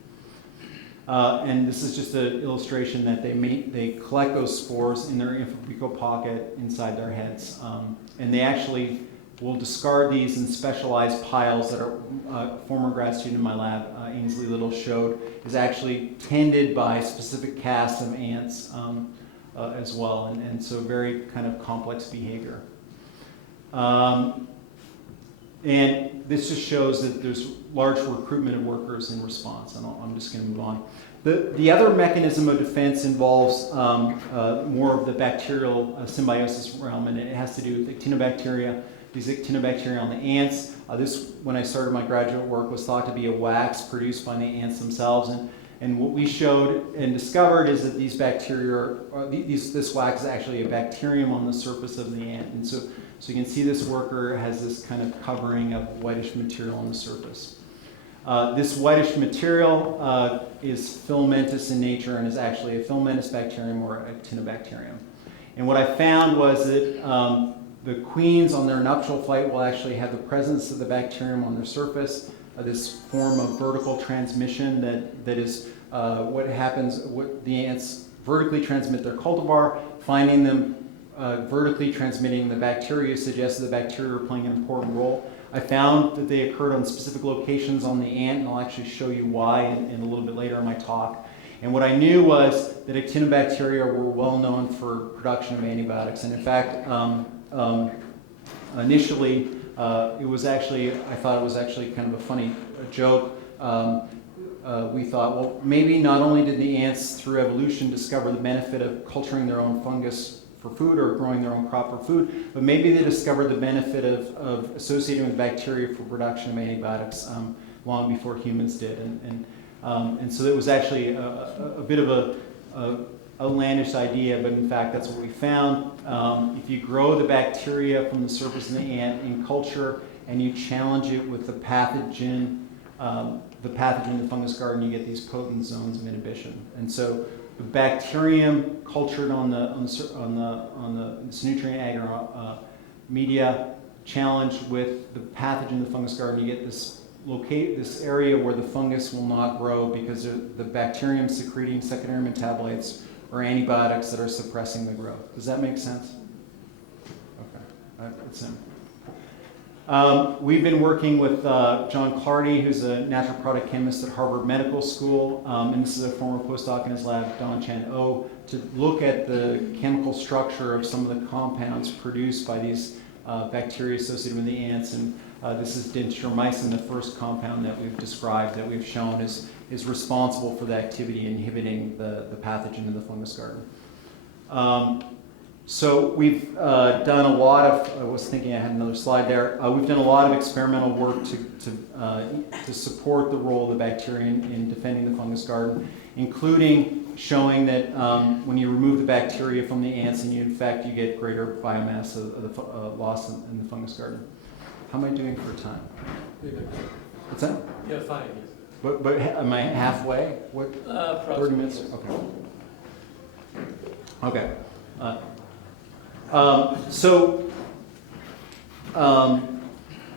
And this is just an illustration that they collect those spores in their infrabuccal pocket inside their heads. And they actually will discard these in specialized piles that a former grad student in my lab, Ainsley Little, showed is actually tended by specific castes of ants as well. And so very kind of complex behavior. And this just shows that there's large recruitment of workers in response, and I'm just going to move on. The other mechanism of defense involves more of the bacterial symbiosis realm, and it has to do with actinobacteria. These actinobacteria on the ants. This, when I started my graduate work, was thought to be a wax produced by the ants themselves, and what we showed and discovered is that these bacteria, this wax is actually a bacterium on the surface of the ant, and so you can see this worker has this kind of covering of whitish material on the surface. This whitish material is filamentous in nature and is actually a filamentous bacterium or actinobacterium. And what I found was that the queens on their nuptial flight will actually have the presence of the bacterium on their surface, this form of vertical transmission that is what happens, what the ants vertically transmit their cultivar. Finding them vertically transmitting the bacteria suggests that the bacteria are playing an important role. I found that they occurred on specific locations on the ant, and I'll actually show you why in a little bit later in my talk. And what I knew was that actinobacteria were well known for production of antibiotics, and in fact, initially, I thought it was actually kind of a funny joke. We thought, well, maybe not only did the ants through evolution discover the benefit of culturing their own fungus for food or growing their own crop for food, but maybe they discovered the benefit of associating with bacteria for production of antibiotics long before humans did. And so it was actually a bit of a outlandish idea, but in fact that's what we found. If you grow the bacteria from the surface of the ant in culture and you challenge it with the pathogen in the fungus garden, you get these potent zones of inhibition. And so the bacterium cultured on this nutrient agar media challenged with the pathogen in the fungus garden, you get this area where the fungus will not grow because the bacterium secreting secondary metabolites or antibiotics that are suppressing the growth. Does that make sense? Okay, it's in. We've been working with John Currie, who's a natural product chemist at Harvard Medical School, and this is a former postdoc in his lab, Don Chan O, to look at the chemical structure of some of the compounds produced by these bacteria associated with the ants. And this is denturomycin, the first compound that we've described, that we've shown is responsible for the activity inhibiting the pathogen in the fungus garden. So we've done a lot of, I was thinking I had another slide there, we've done a lot of experimental work to support the role of the bacteria in defending the fungus garden, including showing that when you remove the bacteria from the ants and you infect, you get greater biomass of the loss in the fungus garden. How am I doing for time? What's that? Yeah, fine. But am I halfway? What? 30 minutes? Okay. Okay.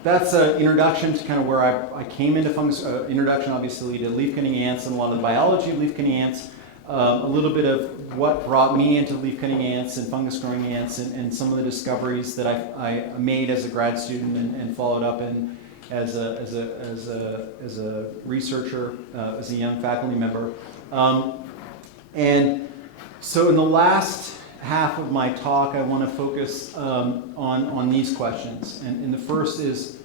That's an introduction to kind of where I came into fungus, introduction obviously to leaf-cutting ants and a lot of the biology of leaf-cutting ants, a little bit of what brought me into leaf-cutting ants and fungus-growing ants, and some of the discoveries that I made as a grad student and followed up in as a researcher, as a young faculty member. And so in the last half of my talk, I want to focus on these questions. And the first is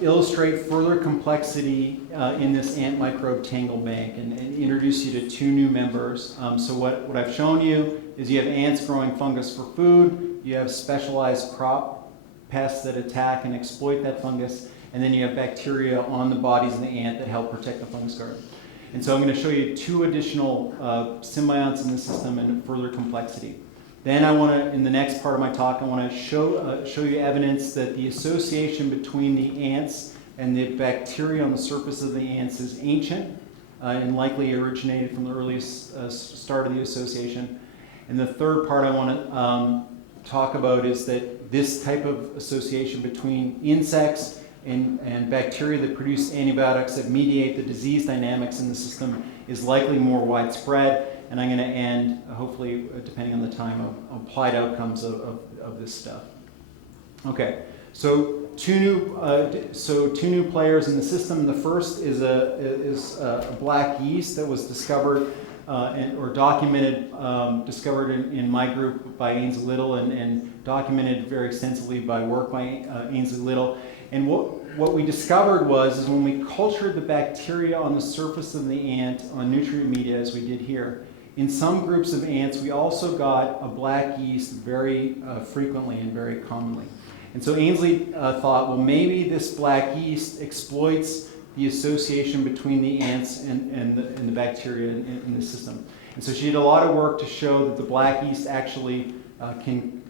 illustrate further complexity in this ant microbe tangle bank and introduce you to two new members. So what I've shown you is you have ants growing fungus for food, you have specialized crop pests that attack and exploit that fungus, and then you have bacteria on the bodies of the ant that help protect the fungus garden. And so I'm going to show you two additional symbionts in the system and further complexity. Then I want to, in the next part of my talk, I want to show you evidence that the association between the ants and the bacteria on the surface of the ants is ancient and likely originated from the earliest start of the association. And the third part I want to talk about is that this type of association between insects and bacteria that produce antibiotics that mediate the disease dynamics in the system is likely more widespread. And I'm going to end, hopefully, depending on the time, on applied outcomes of this stuff. Okay, so two new players in the system. The first is a black yeast that was discovered or documented, discovered in my group by Ainsley Little and documented very extensively by work by Ainsley Little. And what we discovered is when we cultured the bacteria on the surface of the ant on nutrient media, as we did here, in some groups of ants, we also got a black yeast very frequently and very commonly. And so Ainsley thought, well, maybe this black yeast exploits the association between the ants and the bacteria in the system. And so she did a lot of work to show that the black yeast actually can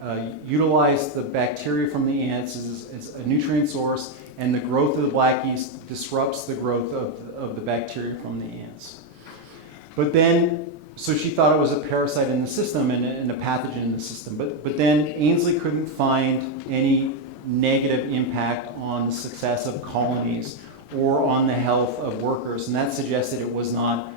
utilize the bacteria from the ants as a nutrient source, and the growth of the black yeast disrupts the growth of the bacteria from the ants. But then, so she thought it was a parasite in the system and a pathogen in the system. But then Ainsley couldn't find any negative impact on the success of colonies or on the health of workers, and that suggested it was not,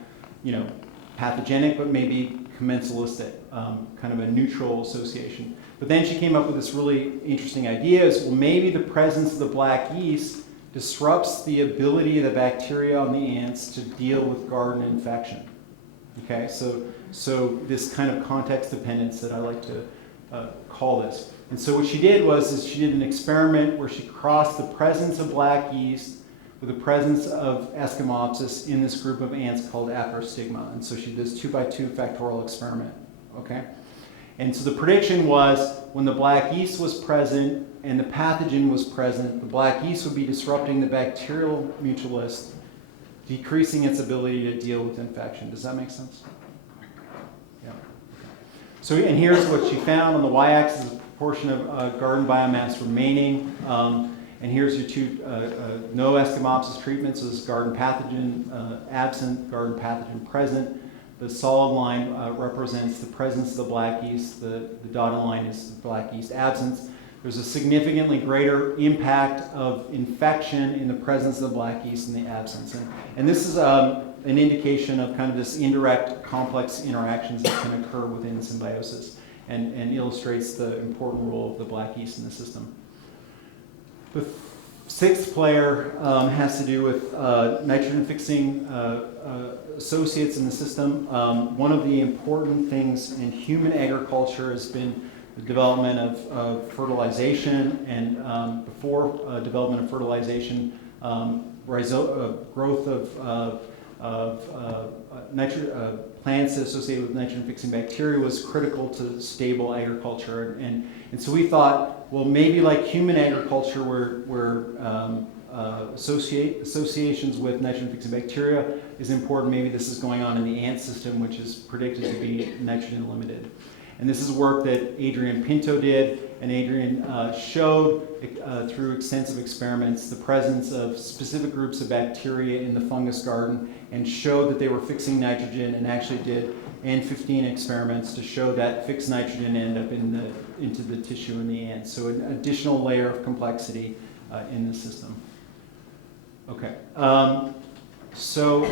pathogenic, but maybe commensalistic, kind of a neutral association. But then she came up with this really interesting idea is, well, maybe the presence of the black yeast disrupts the ability of the bacteria on the ants to deal with garden infection. Okay, so this kind of context dependence that I like to call this. And so what she did is she did an experiment where she crossed the presence of black yeast with the presence of Eschimopsis in this group of ants called Aperostigma. And so she did this 2x2 factorial experiment, okay? And so the prediction was when the black yeast was present and the pathogen was present, the black yeast would be disrupting the bacterial mutualist, decreasing its ability to deal with infection. Does that make sense? Yeah. So, and here's what she found. On the y-axis is the proportion of garden biomass remaining. And here's your two no Eschimopsis treatments. So this is garden pathogen absent, garden pathogen present. The solid line represents the presence of the black yeast. The dotted line is the black yeast absence. There's a significantly greater impact of infection in the presence of the black yeast and the absence. And this is an indication of kind of this indirect complex interactions that can occur within symbiosis and illustrates the important role of the black yeast in the system. The sixth player has to do with nitrogen-fixing associates in the system. One of the important things in human agriculture has been the development of fertilization, and before development of fertilization, growth of plants associated with nitrogen-fixing bacteria was critical to stable agriculture. And so we thought, well, maybe like human agriculture, where associations with nitrogen-fixing bacteria is important, maybe this is going on in the ant system, which is predicted to be nitrogen limited. And this is work that Adrian Pinto did, and Adrian showed through extensive experiments the presence of specific groups of bacteria in the fungus garden, and showed that they were fixing nitrogen, and actually did N15 experiments to show that fixed nitrogen ended up into the tissue in the ant. So an additional layer of complexity in the system. Okay, so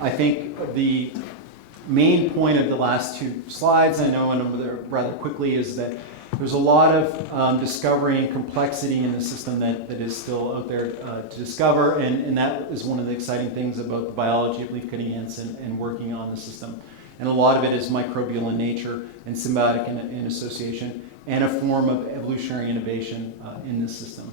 I think the main point of the last two slides, I know, and rather quickly, is that there's a lot of discovery and complexity in the system that is still out there to discover, and that is one of the exciting things about the biology of leaf-cutting ants and working on the system. And a lot of it is microbial in nature and symbiotic in association, and a form of evolutionary innovation in this system.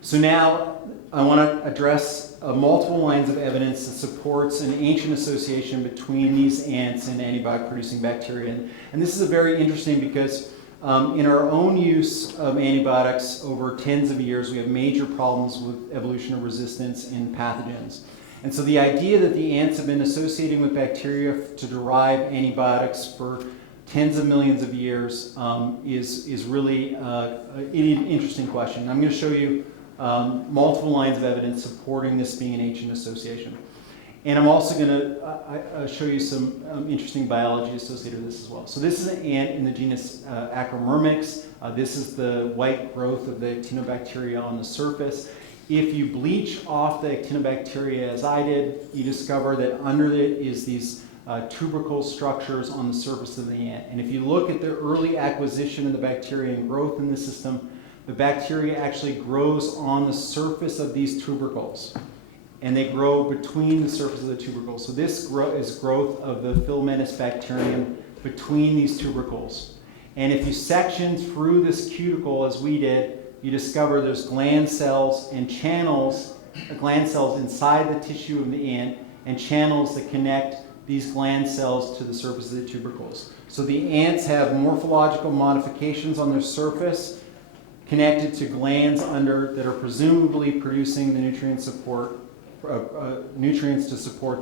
So now I want to address multiple lines of evidence that supports an ancient association between these ants and antibiotic-producing bacteria. And this is very interesting because in our own use of antibiotics over tens of years, we have major problems with evolution of resistance in pathogens. And so the idea that the ants have been associating with bacteria to derive antibiotics for tens of millions of years is really an interesting question. I'm going to show you multiple lines of evidence supporting this being an ancient association. And I'm also going to show you some interesting biology associated with this as well. So this is an ant in the genus Acromyrmex. This is the white growth of the actinobacteria on the surface. If you bleach off the actinobacteria, as I did, you discover that under it is these tubercle structures on the surface of the ant. And if you look at the early acquisition of the bacteria and growth in the system, the bacteria actually grows on the surface of these tubercles, and they grow between the surface of the tubercles. So this is growth of the filamentous bacterium between these tubercles. And if you section through this cuticle, as we did, you discover there's gland cells and channels, gland cells inside the tissue of the ant, and channels that connect these gland cells to the surface of the tubercles. So the ants have morphological modifications on their surface connected to glands under that are presumably producing the nutrients to support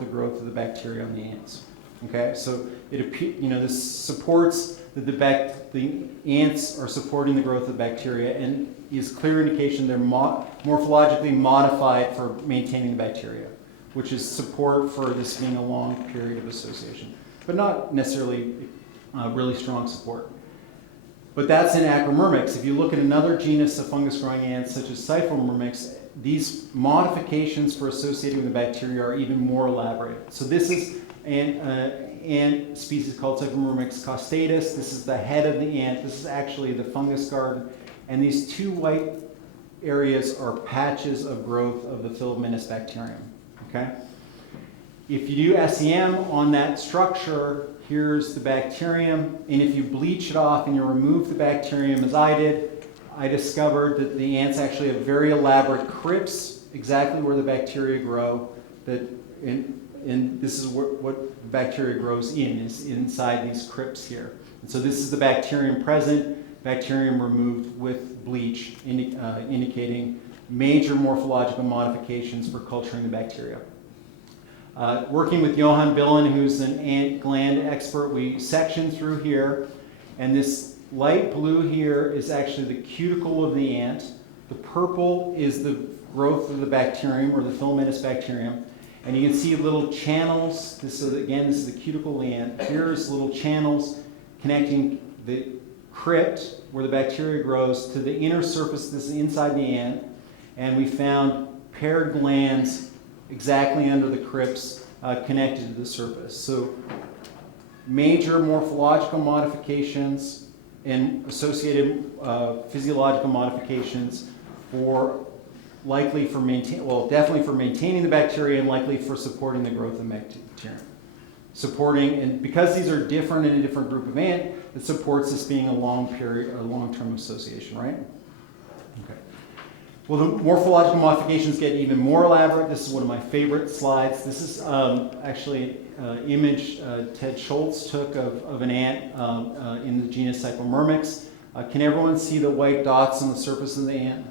the growth of the bacteria on the ants. Okay, so this supports that the ants are supporting the growth of bacteria, and is clear indication they're morphologically modified for maintaining the bacteria, which is support for this being a long period of association, but not necessarily really strong support. But that's in Acromyrmex. If you look at another genus of fungus-growing ants, such as Syphomyrmex, these modifications for associating with the bacteria are even more elaborate. So this is an species called Syphomyrmex caustatus. This is the head of the ant. This is actually the fungus garden. And these two white areas are patches of growth of the filamentous bacterium. Okay? If you do SEM on that structure, here's the bacterium, and if you bleach it off and you remove the bacterium, as I did, I discovered that the ants actually have very elaborate crypts, exactly where the bacteria grow, and this is what bacteria grows in, is inside these crypts here. And so this is the bacterium present, bacterium removed with bleach, indicating major morphological modifications for culturing the bacteria. Working with Johan Billen, who's an ant gland expert, we sectioned through here, and this light blue here is actually the cuticle of the ant. The purple is the growth of the bacterium, or the filamentous bacterium, and you can see little channels. This is the cuticle of the ant. Here's little channels connecting the crypt, where the bacteria grows, to the inner surface. This is inside the ant, and we found paired glands exactly under the crypts connected to the surface. So major morphological modifications and associated physiological modifications definitely for maintaining the bacteria and likely for supporting the growth of bacteria. And because these are different in a different group of ant, it supports this being a long-term association, right? Okay. Well, the morphological modifications get even more elaborate. This is one of my favorite slides. This is actually an image Ted Schultz took of an ant in the genus Cyclomyrmex. Can everyone see the white dots on the surface of the ant?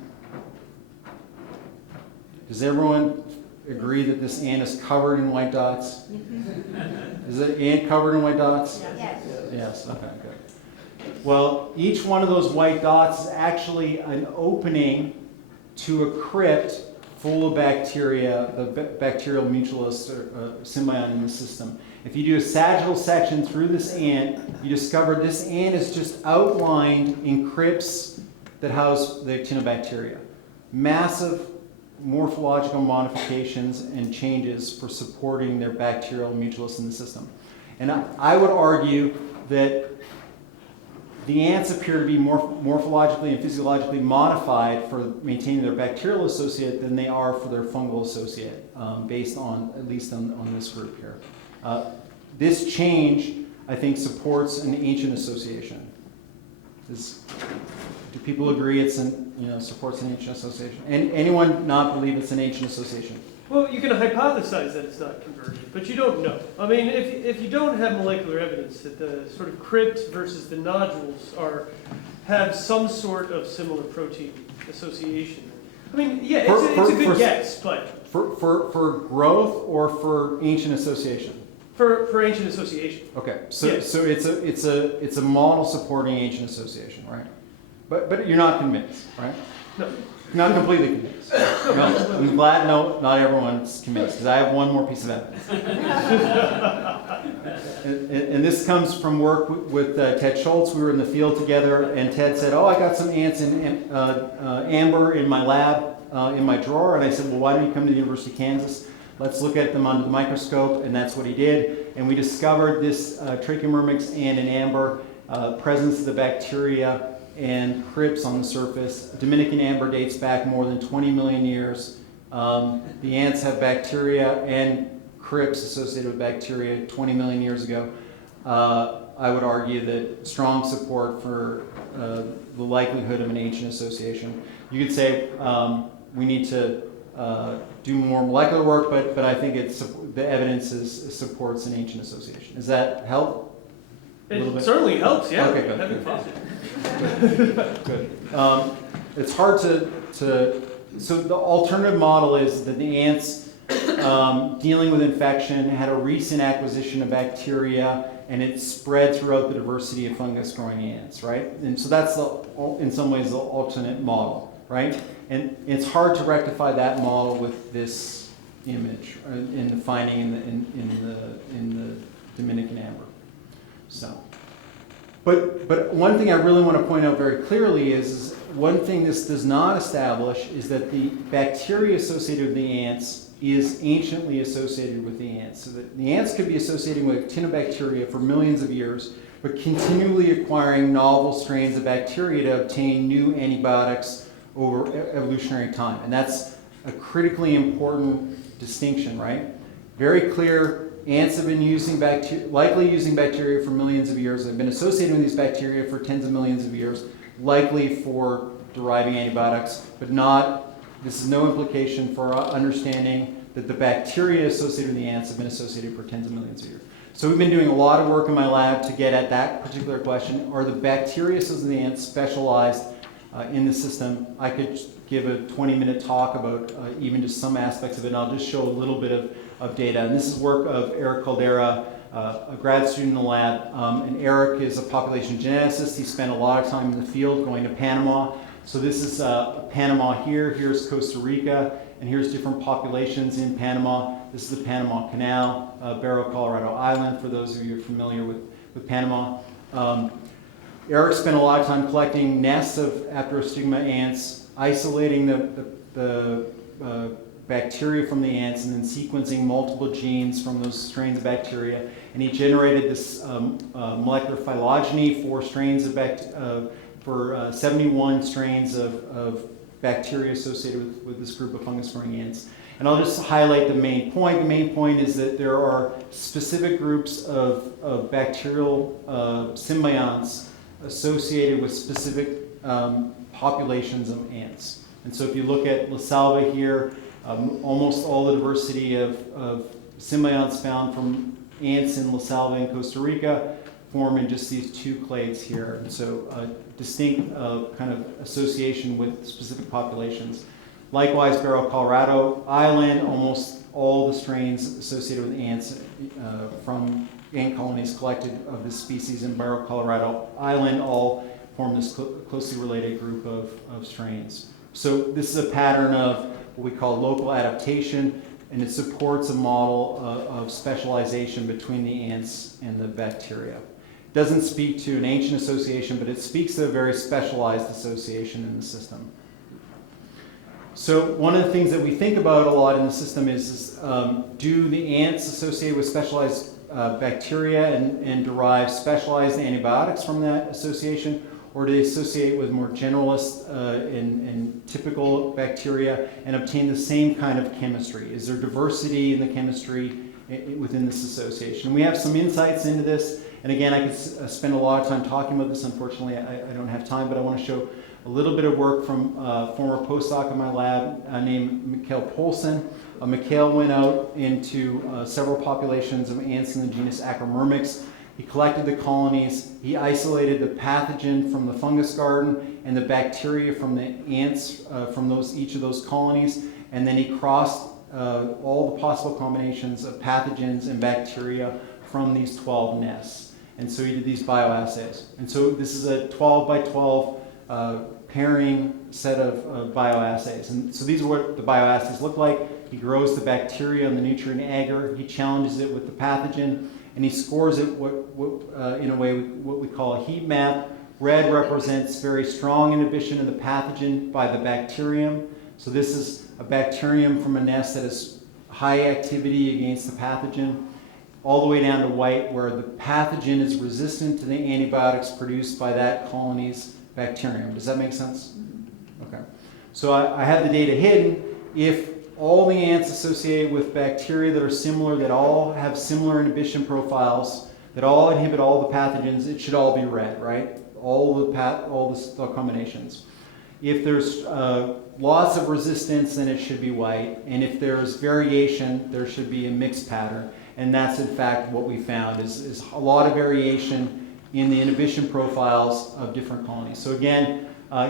Does everyone agree that this ant is covered in white dots? Is the ant covered in white dots? Yes. Yes, okay, good. Well, each one of those white dots is actually an opening to a crypt full of bacteria, the bacterial mutualist symbiont in the system. If you do a sagittal section through this ant, you discover this ant is just outlined in crypts that house the actinobacteria. Massive morphological modifications and changes for supporting their bacterial mutualists in the system. And I would argue that the ants appear to be more morphologically and physiologically modified for maintaining their bacterial associate than they are for their fungal associate, based on, at least on this group here. This change, I think, supports an ancient association. Do people agree it's supports an ancient association? And anyone not believe it's an ancient association? Well, you can hypothesize that it's not convergent, but you don't know. I mean, if you don't have molecular evidence that the sort of crypt versus the nodules have some sort of similar protein association. I mean, yeah, it's a good guess, but for growth or for ancient association? For ancient association. Okay, so Yes. so it's a model supporting ancient association, right? But you're not convinced, right? No. Not completely convinced. No, I'm glad not everyone's convinced, because I have one more piece of evidence. and this comes from work with Ted Schultz. We were in the field together, and Ted said, "Oh, I got some ants in amber in my lab, in my drawer." And I said, "Well, why don't you come to the University of Kansas? Let's look at them under the microscope." And that's what he did. And we discovered this Trachomyrmex ant in amber, presence of the bacteria and crypts on the surface. Dominican amber dates back more than 20 million years. The ants have bacteria and crypts associated with bacteria 20 million years ago. I would argue that strong support for the likelihood of an ancient association. You could say we need to do more molecular work, but I think the evidence supports an ancient association. Does that help? It certainly helps, yeah. Okay, good. Having fun. Good. It's hard to. So the alternative model is that the ants dealing with infection had a recent acquisition of bacteria, and it spread throughout the diversity of fungus-growing ants, right? And so that's in some ways the alternate model, right? And it's hard to rectify that model with this image in the finding in the Dominican amber. So, but one thing I really want to point out very clearly is one thing this does not establish is that the bacteria associated with the ants is anciently associated with the ants. So that the ants could be associating with actinobacteria for millions of years, but continually acquiring novel strains of bacteria to obtain new antibiotics over evolutionary time. And that's a critically important distinction, right? Very clear. Ants have been likely using bacteria for millions of years. They've been associated with these bacteria for tens of millions of years, likely for deriving antibiotics, but this is no implication for understanding that the bacteria associated with the ants have been associated for tens of millions of years. So we've been doing a lot of work in my lab to get at that particular question. Are the bacteria associated with the ants specialized in the system? I could give a 20-minute talk about even just some aspects of it, and I'll just show a little bit of data. And this is work of Eric Caldera, a grad student in the lab. And Eric is a population geneticist. He spent a lot of time in the field going to Panama. So this is Panama here. Here's Costa Rica. And here's different populations in Panama. This is the Panama Canal, Barrow, Colorado Island, for those of you who are familiar with Panama. Eric spent a lot of time collecting nests of Apterostigma ants, isolating the bacteria from the ants and then sequencing multiple genes from those strains of bacteria. And he generated this molecular phylogeny for strains of 71 strains of bacteria associated with this group of fungus-growing ants. And I'll just highlight the main point. The main point is that there are specific groups of bacterial symbionts associated with specific populations of ants. And so if you look at La Salva here, almost all the diversity of symbionts found from ants in La Salva in Costa Rica form in just these two clades here. And so a distinct kind of association with specific populations. Likewise, Barrow, Colorado Island, almost all the strains associated with ants from ant colonies collected of this species in Barrow, Colorado Island all form this closely related group of strains. So this is a pattern of what we call local adaptation, and it supports a model of specialization between the ants and the bacteria. It doesn't speak to an ancient association, but it speaks to a very specialized association in the system. So one of the things that we think about a lot in the system is do the ants associate with specialized bacteria and derive specialized antibiotics from that association, or do they associate with more generalist and typical bacteria and obtain the same kind of chemistry? Is there diversity in the chemistry within this association? We have some insights into this, and again, I could spend a lot of time talking about this. Unfortunately, I don't have time, but I want to show a little bit of work from a former postdoc in my lab named Mikhail Polson. Mikhail went out into several populations of ants in the genus Acromyrmex. He collected the colonies, he isolated the pathogen from the fungus garden and the bacteria from the ants from each of those colonies, and then he crossed all the possible combinations of pathogens and bacteria from these 12 nests. And so he did these bioassays. And so this is a 12 by 12 pairing set of bioassays. And so these are what the bioassays look like. He grows the bacteria on the nutrient agar, he challenges it with the pathogen, and he scores it in a way what we call a heat map. Red represents very strong inhibition of the pathogen by the bacterium. So this is a bacterium from a nest that has high activity against the pathogen, all the way down to white where the pathogen is resistant to the antibiotics produced by that colony's bacterium. Does that make sense? Okay. So I have the data hidden. If all the ants associated with bacteria that are similar, that all have similar inhibition profiles, that all inhibit all the pathogens, it should all be red, right? All the combinations. If there's lots of resistance, then it should be white. And if there's variation, there should be a mixed pattern. And that's in fact what we found is a lot of variation in the inhibition profiles of different colonies. So again,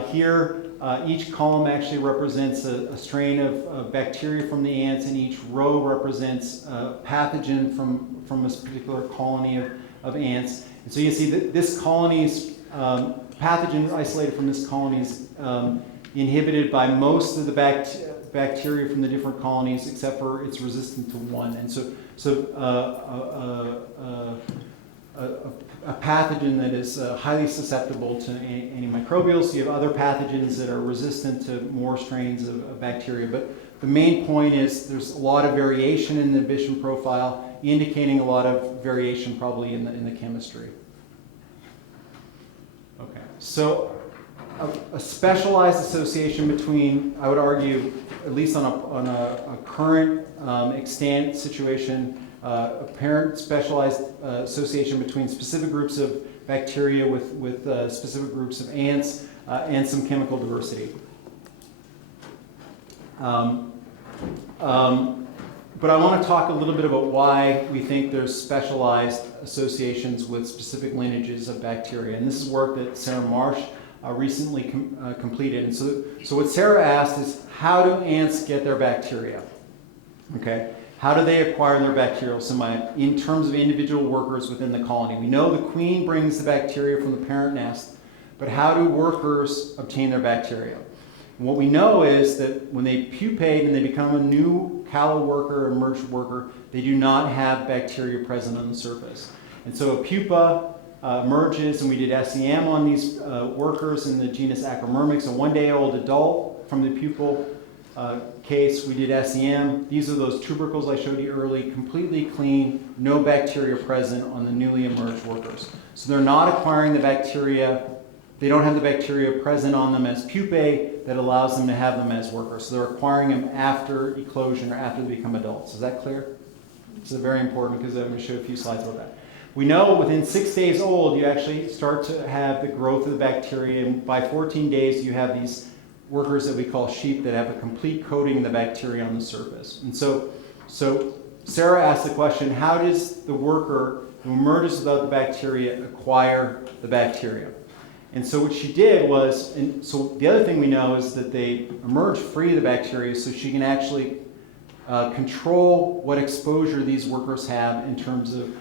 here, each column actually represents a strain of bacteria from the ants, and each row represents a pathogen from a particular colony of ants. And so you can see that this colony's pathogen isolated from this colony is inhibited by most of the bacteria from the different colonies, except for it's resistant to one. And so a pathogen that is highly susceptible to antimicrobials. So you have other pathogens that are resistant to more strains of bacteria. But the main point is there's a lot of variation in the inhibition profile, indicating a lot of variation probably in the chemistry. Okay, so a specialized association between, I would argue, at least on a current extant situation, apparent specialized association between specific groups of bacteria with specific groups of ants and some chemical diversity. But I want to talk a little bit about why we think there's specialized associations with specific lineages of bacteria. And this is work that Sarah Marsh recently completed. And so what Sarah asked is, how do ants get their bacteria? Okay. How do they acquire their bacterial symbiote in terms of individual workers within the colony? We know the queen brings the bacteria from the parent nest, but how do workers obtain their bacteria? And what we know is that when they pupate and they become a new callow worker or merged worker, they do not have bacteria present on the surface. And so a pupa emerges, and we did SEM on these workers in the genus Acromyrmex, a one-day-old adult from the pupal case, we did SEM. These are those tubercles I showed you early, completely clean, no bacteria present on the newly emerged workers. So they're not acquiring the bacteria, they don't have the bacteria present on them as pupae that allows them to have them as workers. So they're acquiring them after eclosion or after they become adults. Is that clear? This is very important because I'm going to show a few slides about that. We know within 6 days old, you actually start to have the growth of the bacteria, and by 14 days, you have these workers that we call sheep that have a complete coating of the bacteria on the surface. And so Sarah asked the question, how does the worker who emerges without the bacteria acquire the bacteria? And so what she did was, and so the other thing we know is that they emerge free of the bacteria, so she can actually control what exposure these workers have in terms of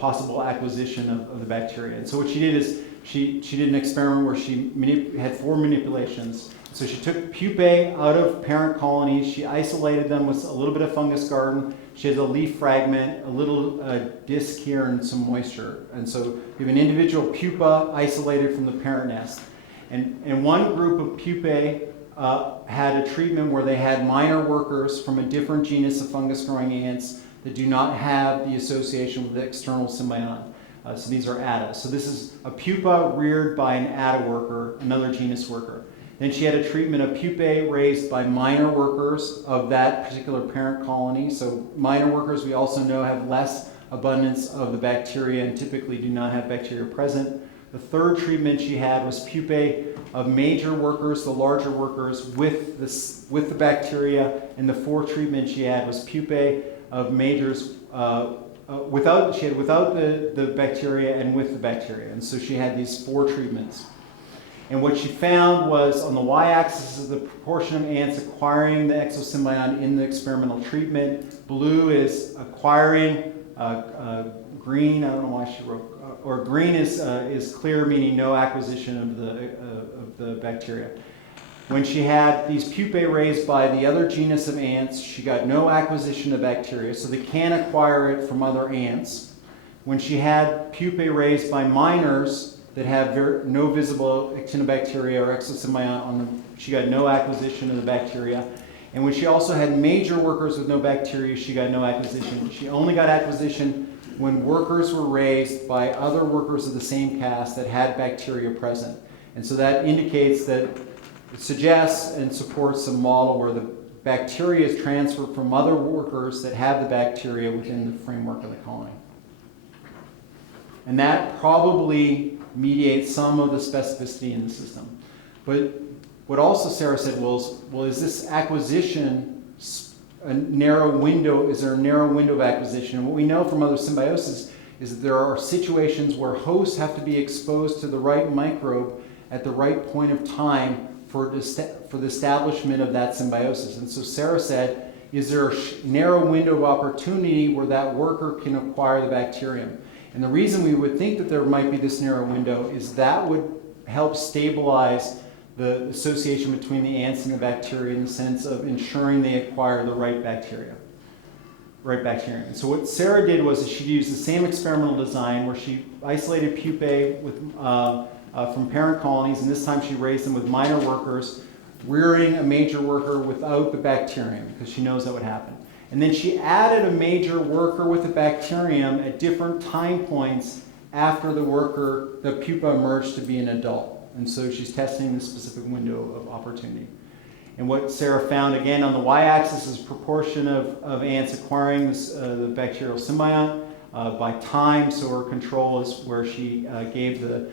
possible acquisition of the bacteria. And so what she did is she did an experiment where she had 4 manipulations. So she took pupae out of parent colonies, she isolated them with a little bit of fungus garden, she has a leaf fragment, a little disc here, and some moisture. And so you have an individual pupa isolated from the parent nest. And one group of pupae had a treatment where they had minor workers from a different genus of fungus-growing ants that do not have the association with the external symbiont. So these are atta. So this is a pupa reared by an atta worker, another genus worker. Then she had a treatment of pupae raised by minor workers of that particular parent colony. So minor workers, we also know, have less abundance of the bacteria and typically do not have bacteria present. The third treatment she had was pupae of major workers, the larger workers, with the bacteria. And the fourth treatment she had was pupae of majors without the bacteria and with the bacteria. And so she had these 4 treatments. And what she found was on the y-axis is the proportion of ants acquiring the exosymbiont in the experimental treatment. Blue is acquiring, green, I don't know why she wrote, or green is clear, meaning no acquisition of the bacteria. When she had these pupae raised by the other genus of ants, she got no acquisition of bacteria, so they can acquire it from other ants. When she had pupae raised by minors that have no visible actinobacteria or exosymbiont on them, she got no acquisition of the bacteria. And when she also had major workers with no bacteria, she got no acquisition. She only got acquisition when workers were raised by other workers of the same caste that had bacteria present. And so that indicates that it suggests and supports a model where the bacteria is transferred from other workers that have the bacteria within the framework of the colony. And that probably mediates some of the specificity in the system. But what also Sarah said was, well, is this acquisition a narrow window? Is there a narrow window of acquisition? And what we know from other symbiosis is that there are situations where hosts have to be exposed to the right microbe at the right point of time for the establishment of that symbiosis. And so Sarah said, is there a narrow window of opportunity where that worker can acquire the bacterium? And the reason we would think that there might be this narrow window is that would help stabilize the association between the ants and the bacteria in the sense of ensuring they acquire the right bacteria. And so what Sarah did was she used the same experimental design where she isolated pupae from parent colonies, and this time she raised them with minor workers, rearing a major worker without the bacterium because she knows that would happen. And then she added a major worker with the bacterium at different time points after the pupa emerged to be an adult. And so she's testing this specific window of opportunity. And what Sarah found, again, on the y-axis is proportion of ants acquiring the bacterial symbiont by time. So her control is where she gave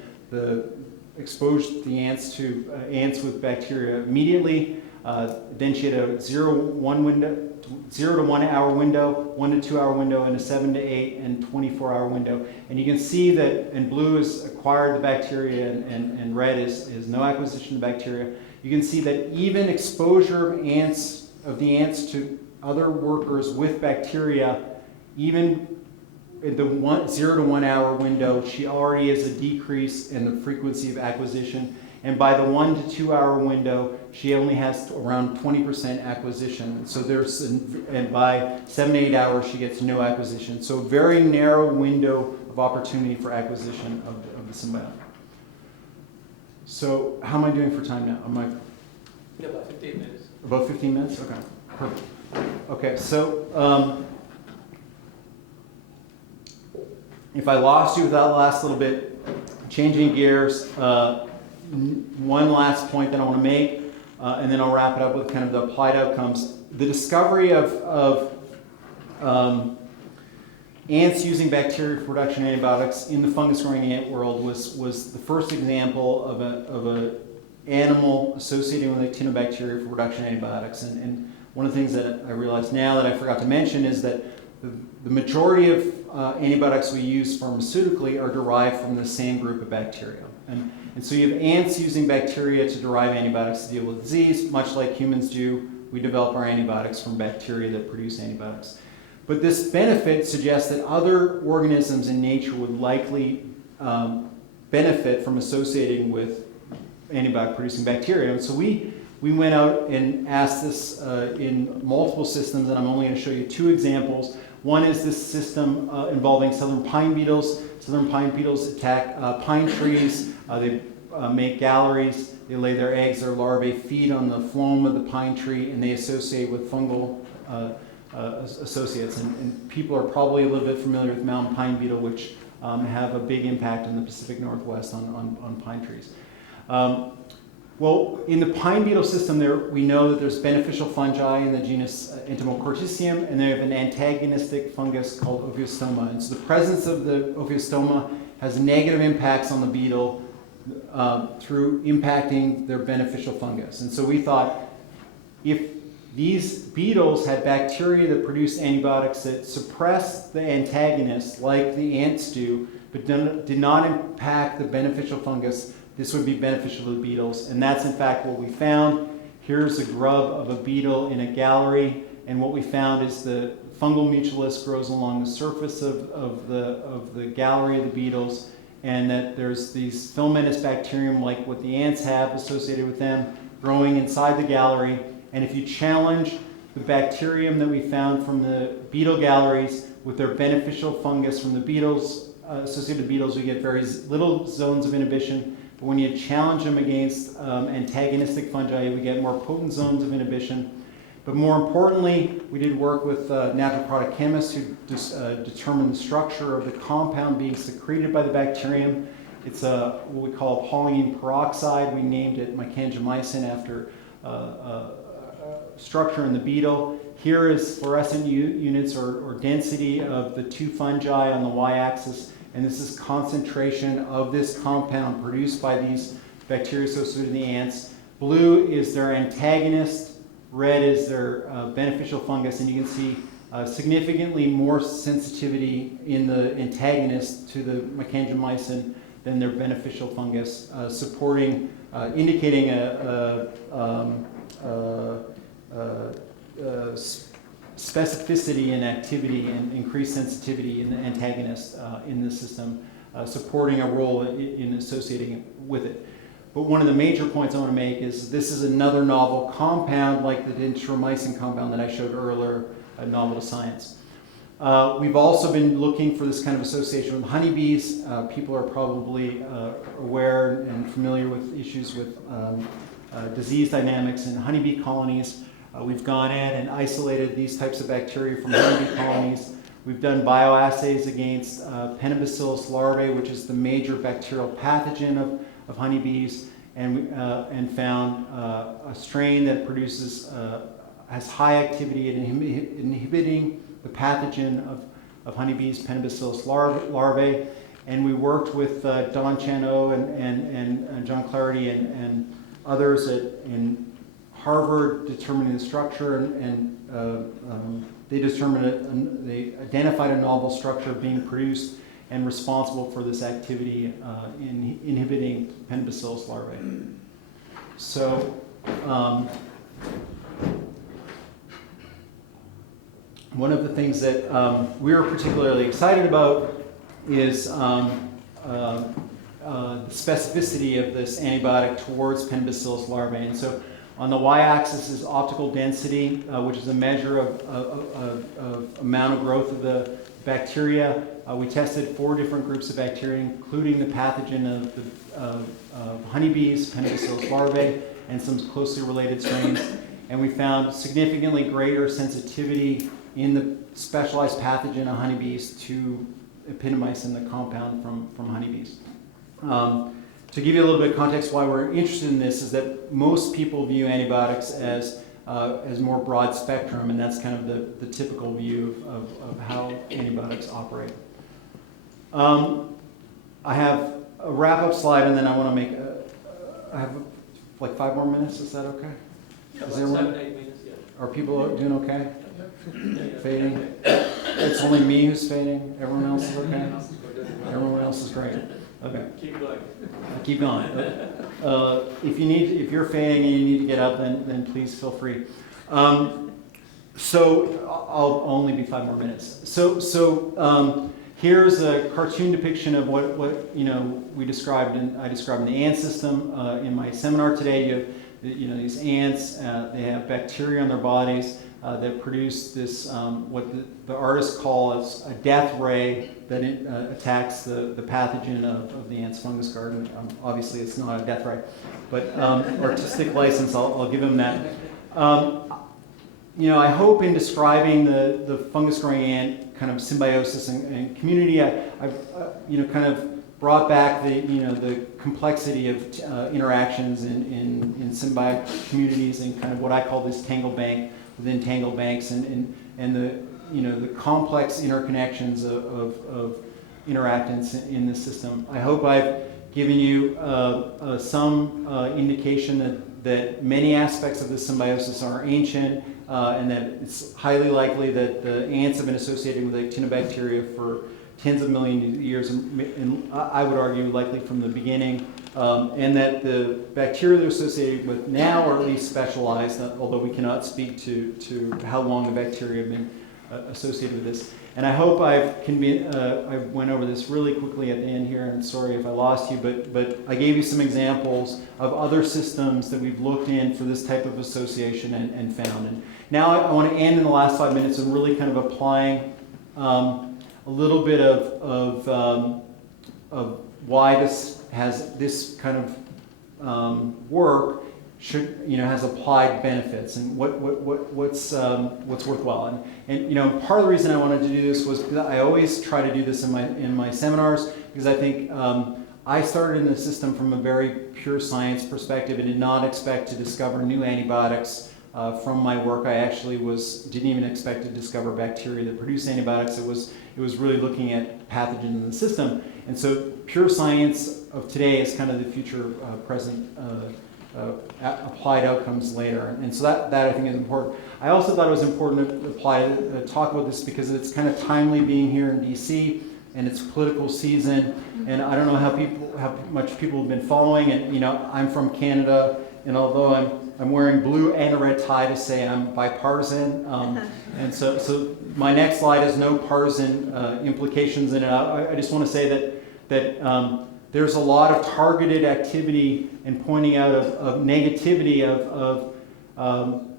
exposed the ants to ants with bacteria immediately. Then she had a 0 to 1 hour window, 1 to 2 hour window, and a 7 to 8 and 24 hour window. And you can see that in blue is acquired the bacteria and red is no acquisition of bacteria. You can see that even exposure of the ants to other workers with bacteria, even in the 0 to 1 hour window, she already has a decrease in the frequency of acquisition. And by the 1 to 2 hour window, she only has around 20% acquisition. So and by 7 to 8 hours, she gets no acquisition. So very narrow window of opportunity for acquisition of the symbiont. So how am I doing for time now? Yeah, about 15 minutes. About 15 minutes? Okay, perfect. Okay, so if I lost you with that last little bit, changing gears, one last point that I want to make, and then I'll wrap it up with kind of the applied outcomes. The discovery of ants using bacteria for production of antibiotics in the fungus-growing ant world was the first example of a animal associated with actinobacteria for production of antibiotics. And one of the things that I realize now that I forgot to mention is that the majority of antibiotics we use pharmaceutically are derived from the same group of bacteria. And so you have ants using bacteria to derive antibiotics to deal with disease, much like humans do. We develop our antibiotics from bacteria that produce antibiotics. But this benefit suggests that other organisms in nature would likely benefit from associating with antibiotic-producing bacteria. And so we went out and asked this in multiple systems, and I'm only going to show you two examples. One is this system involving southern pine beetles. Southern pine beetles attack pine trees. They make galleries. They lay their eggs. Their larvae feed on the phloem of the pine tree, and they associate with fungal associates. And people are probably a little bit familiar with mountain pine beetle, which have a big impact in the Pacific Northwest on pine trees. Well, in the pine beetle system, we know that there's beneficial fungi in the genus Entomocorticium, and they have an antagonistic fungus called Ophiostoma. And so the presence of the Ophiostoma has negative impacts on the beetle through impacting their beneficial fungus. And so we thought, if these beetles had bacteria that produce antibiotics that suppress the antagonists like the ants do, but did not impact the beneficial fungus, this would be beneficial to the beetles. And that's in fact what we found. Here's a grub of a beetle in a gallery, and what we found is the fungal mutualist grows along the surface of the gallery of the beetles, and that there's these filamentous bacterium like what the ants have associated with them growing inside the gallery. And if you challenge the bacterium that we found from the beetle galleries with their beneficial fungus from the beetles, associated beetles, we get very little zones of inhibition. But when you challenge them against antagonistic fungi, we get more potent zones of inhibition. But more importantly, we did work with natural product chemists who determined the structure of the compound being secreted by the bacterium. It's what we call a polyene peroxide. We named it mycantamycin after structure in the beetle. Here is fluorescent units or density of the two fungi on the y-axis, and this is concentration of this compound produced by these bacteria associated with the ants. Blue is their antagonist, red is their beneficial fungus, and you can see significantly more sensitivity in the antagonist to the mycantamycin than their beneficial fungus, indicating specificity and activity and increased sensitivity in the antagonist in this system, supporting a role in associating with it. But one of the major points I want to make is this is another novel compound like the dentramycin compound that I showed earlier, novel to science. We've also been looking for this kind of association with honeybees. People are probably aware and familiar with issues with disease dynamics in honeybee colonies. We've gone in and isolated these types of bacteria from honeybee colonies. We've done bioassays against Penibacillus larvae, which is the major bacterial pathogen of honeybees, and found a strain that has high activity in inhibiting the pathogen of honeybees, Penibacillus larvae. And we worked with Don Chano and John Clarity and others in Harvard determining the structure, and they identified a novel structure being produced and responsible for this activity in inhibiting Penibacillus larvae. So one of the things that we're particularly excited about is the specificity of this antibiotic towards Penibacillus larvae. And so on the y-axis is optical density, which is a measure of amount of growth of the bacteria. We tested 4 different groups of bacteria, including the pathogen of honeybees, Penibacillus larvae, and some closely related strains. and we found significantly greater sensitivity in the specialized pathogen of honeybees to epitomycin, the compound from honeybees. To give you a little bit of context why we're interested in this is that most people view antibiotics as more broad spectrum, and that's kind of the typical view of how antibiotics operate. I have a wrap-up slide, and then I want to make I have like 5 more minutes. Is that okay? Yeah, is everyone, 7, 8 minutes, yeah. Are people doing okay? Yeah. Fading? It's only me who's fading? Everyone else is okay? Everyone else is great. Okay. Keep going. Keep going. If you're fading and you need to get up, then please feel free. So I'll only be 5 more minutes. So here's a cartoon depiction of what we described I described in the ant system in my seminar today. You have these ants. They have bacteria on their bodies that produce this what the artists call a death ray that attacks the pathogen of the ant's fungus garden. Obviously, it's not a death ray, but artistic license. I'll give them that. I hope in describing the fungus-growing ant kind of symbiosis and community, I've kind of brought back the complexity of interactions in symbiotic communities and kind of what I call this tangle bank within tangle banks and the complex interconnections of interactants in the system. I hope I've given you some indication that many aspects of this symbiosis are ancient, and that it's highly likely that the ants have been associated with actinobacteria for tens of millions of years, and I would argue likely from the beginning, and that the bacteria they're associated with now are at least specialized, although we cannot speak to how long the bacteria have been associated with this. And I hope I went over this really quickly at the end here, and sorry if I lost you, but I gave you some examples of other systems that we've looked in for this type of association and found. And now I want to end in the last 5 minutes and really kind of applying a little bit of why this has this kind of work has applied benefits and what's worthwhile. And part of the reason I wanted to do this was because I always try to do this in my seminars, because I think I started in the system from a very pure science perspective and did not expect to discover new antibiotics from my work. I actually didn't even expect to discover bacteria that produce antibiotics. It was really looking at pathogens in the system. And so pure science of today is kind of the future present applied outcomes later. And so that I think is important. I also thought it was important to talk about this because it's kind of timely being here in DC and it's political season. And I don't know how much people have been following. And I'm from Canada, and although I'm wearing blue and a red tie to say I'm bipartisan, and so my next slide has no partisan implications in it. I just want to say that there's a lot of targeted activity and pointing out of negativity of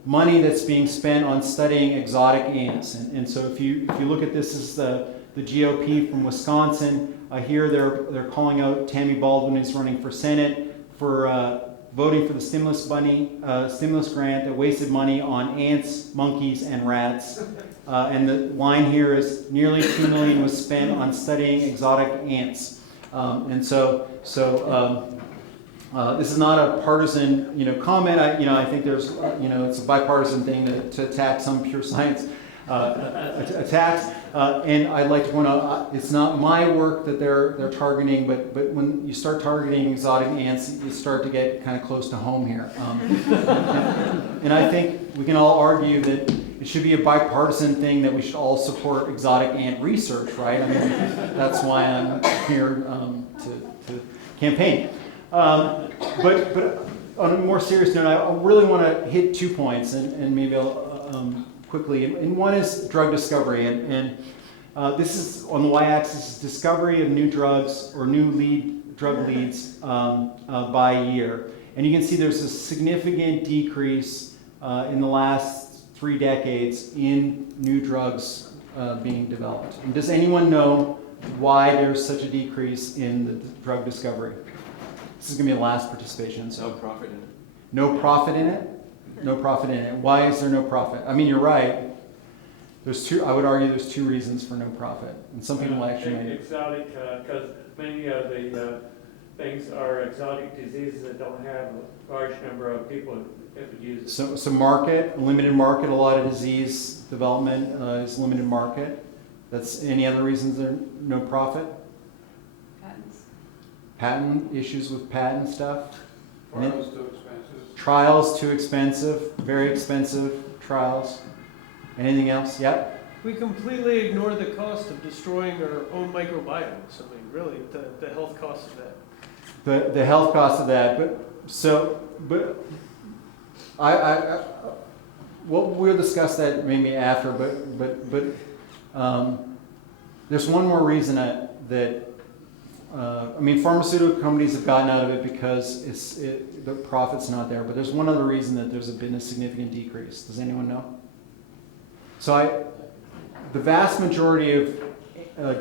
money that's being spent on studying exotic ants. And so if you look at this as the GOP from Wisconsin, here they're calling out Tammy Baldwin, who's running for Senate, for voting for the stimulus grant that wasted money on ants, monkeys, and rats. And the line here is nearly $2 million was spent on studying exotic ants. And so this is not a partisan, comment. I think there's, it's a bipartisan thing to attack some pure science attacks. And I'd like to point out, it's not my work that they're targeting, but when you start targeting exotic ants, you start to get kind of close to home here. And I think we can all argue that it should be a bipartisan thing, that we should all support exotic ant research, right? I mean, that's why I'm here to campaign. But on a more serious note, I really want to hit 2 points, and maybe I'll quickly. And one is drug discovery, and this is on the y-axis, discovery of new drugs or new drug leads by year. And you can see there's a significant decrease in the last 3 decades in new drugs being developed. And does anyone know why there's such a decrease in the drug discovery? This is going to be the last participation. So. No profit in it. No profit in it? No profit in it. Why is there no profit? I mean, you're right. I would argue there's two reasons for no profit. And some people actually... Exotic, because many of the things are exotic diseases that don't have a large number of people that would use it. So market, limited market, a lot of disease development is limited market. That's any other reasons there's no profit? Patents. Patent issues with patent stuff. Trials too expensive. Trials too expensive, very expensive trials. Anything else? Yep. We completely ignore the cost of destroying our own microbiomes. I mean, really, the health cost of that. The health cost of that, we'll discuss that maybe after. But there's one more reason I mean, pharmaceutical companies have gotten out of it because the profit's not there. But there's one other reason that there's been a significant decrease. Does anyone know? So the vast majority of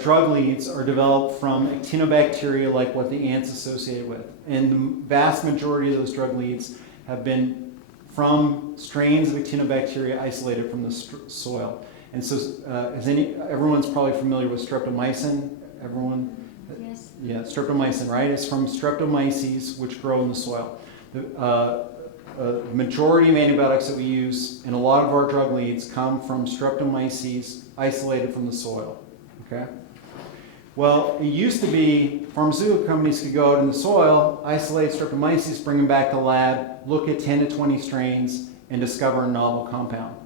drug leads are developed from actinobacteria, like what the ant's associated with. And the vast majority of those drug leads have been from strains of actinobacteria isolated from the soil. And so everyone's probably familiar with streptomycin. Everyone? Yes. Yeah, streptomycin, right? It's from streptomyces, which grow in the soil. The majority of antibiotics that we use and a lot of our drug leads come from streptomyces isolated from the soil. Okay? Well, it used to be pharmaceutical companies could go out in the soil, isolate streptomyces, bring them back to the lab, look at 10 to 20 strains, and discover a novel compound.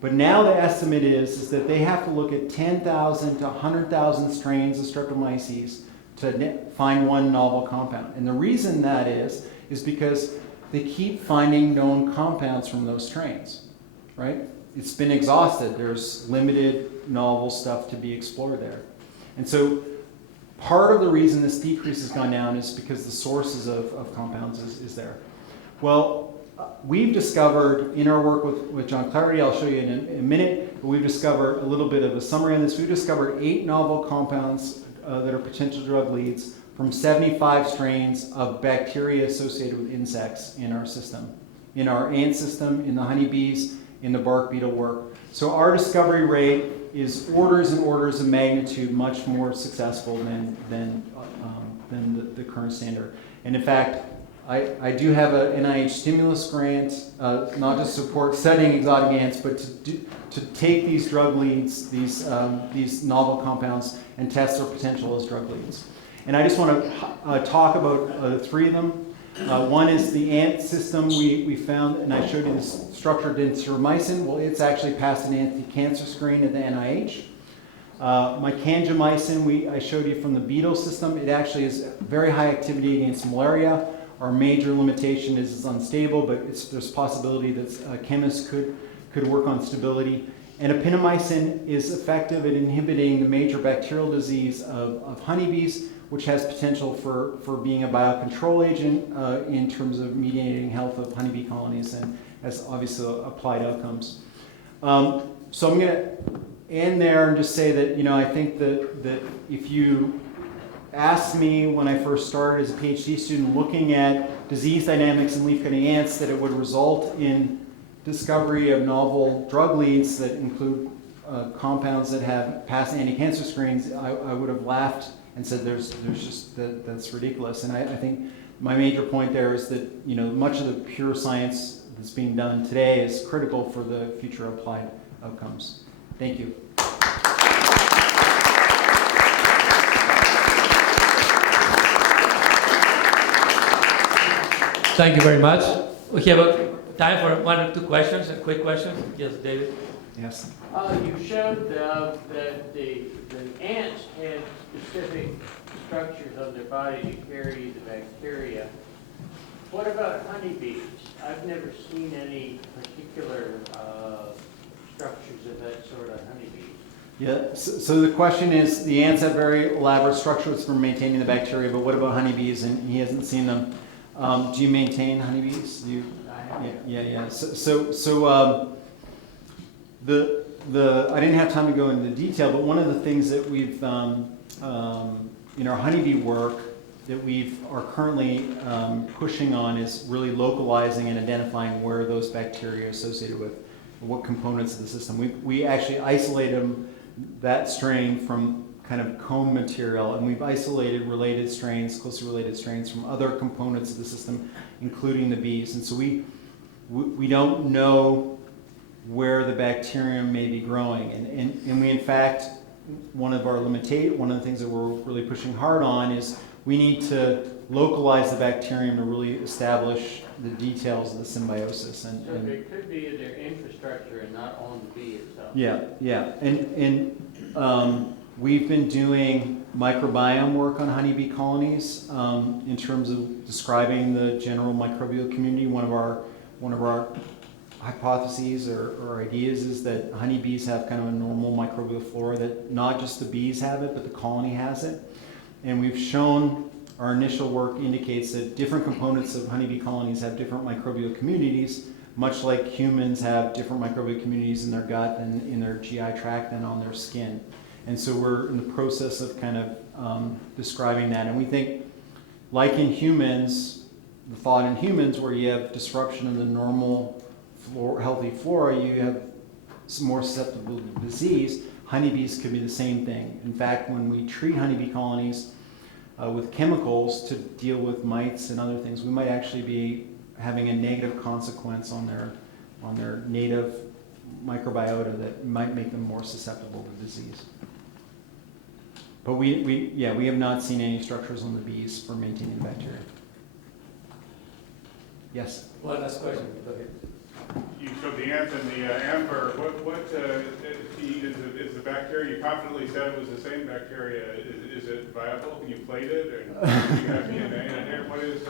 But now the estimate is that they have to look at 10,000 to 100,000 strains of streptomyces to find one novel compound. And the reason that is because they keep finding known compounds from those strains, right? It's been exhausted. There's limited novel stuff to be explored there. And so part of the reason this decrease has gone down is because the sources of compounds is there. Well, we've discovered in our work with John Currie, I'll show you in a minute, but we've discovered a little bit of a summary on this. We've discovered 8 novel compounds that are potential drug leads from 75 strains of bacteria associated with insects in our system, in our ant system, in the honeybees, in the bark beetle work. So our discovery rate is orders and orders of magnitude much more successful than the current standard. And in fact, I do have an NIH stimulus grant, not just to support studying exotic ants, but to take these drug leads, these novel compounds, and test their potential as drug leads. And I just want to talk about 3 of them. One is the ant system we found, and I showed you this structure densiromycin. Well, it's actually passed an anti-cancer screen at the NIH. Mycanjamycin, I showed you from the beetle system. It actually has very high activity against malaria. Our major limitation is it's unstable, but there's possibility that chemists could work on stability. And epinomycin is effective at inhibiting the major bacterial disease of honeybees, which has potential for being a biocontrol agent in terms of mediating health of honeybee colonies and has obviously applied outcomes. So I'm going to end there and just say that, I think that if you asked me when I first started as a PhD student looking at disease dynamics in leaf-cutting ants, that it would result in discovery of novel drug leads that include compounds that have passed anti-cancer screens, I would have laughed and said that's ridiculous. And I think my major point there is that much of the pure science that's being done today is critical for the future applied outcomes. Thank you. Thank you very much. We have time for 1 or 2 questions, quick questions. Yes, David? Yes. You showed that the ants had specific structures on their body to carry the bacteria. What about honeybees? I've never seen any particular structures of that sort on honeybees. Yeah, so the question is, the ants have very elaborate structures for maintaining the bacteria, but what about honeybees? And he hasn't seen them. Do you maintain honeybees? Yeah. So I didn't have time to go into detail, but one of the things that we've in our honeybee work, that we are currently pushing on is really localizing and identifying where those bacteria are associated with, what components of the system. We actually isolated that strain from kind of comb material, and we've isolated related strains, closely related strains from other components of the system, including the bees. And so we don't know where the bacterium may be growing. And we, in fact, one of the things that we're really pushing hard on is we need to localize the bacterium to really establish the details of the symbiosis. So there could be their infrastructure and not on the bee itself. Yeah. And we've been doing microbiome work on honeybee colonies in terms of describing the general microbial community. One of our hypotheses or ideas is that honeybees have kind of a normal microbial flora, that not just the bees have it, but the colony has it. And we've shown, our initial work indicates that different components of honeybee colonies have different microbial communities, much like humans have different microbial communities in their gut and in their GI tract and on their skin. And so we're in the process of kind of describing that. And we think, like in humans, the thought in humans where you have disruption of the normal healthy flora, you have some more susceptible to disease. Honeybees could be the same thing. In fact, when we treat honeybee colonies with chemicals to deal with mites and other things, we might actually be having a negative consequence on their native microbiota that might make them more susceptible to disease. But we have not seen any structures on the bees for maintaining the bacteria. Yes? One last question. Go ahead. You showed the ants and the amber. Is the bacteria, you confidently said it was the same bacteria, is it viable? Can you plate it? Or do you have DNA in there? What is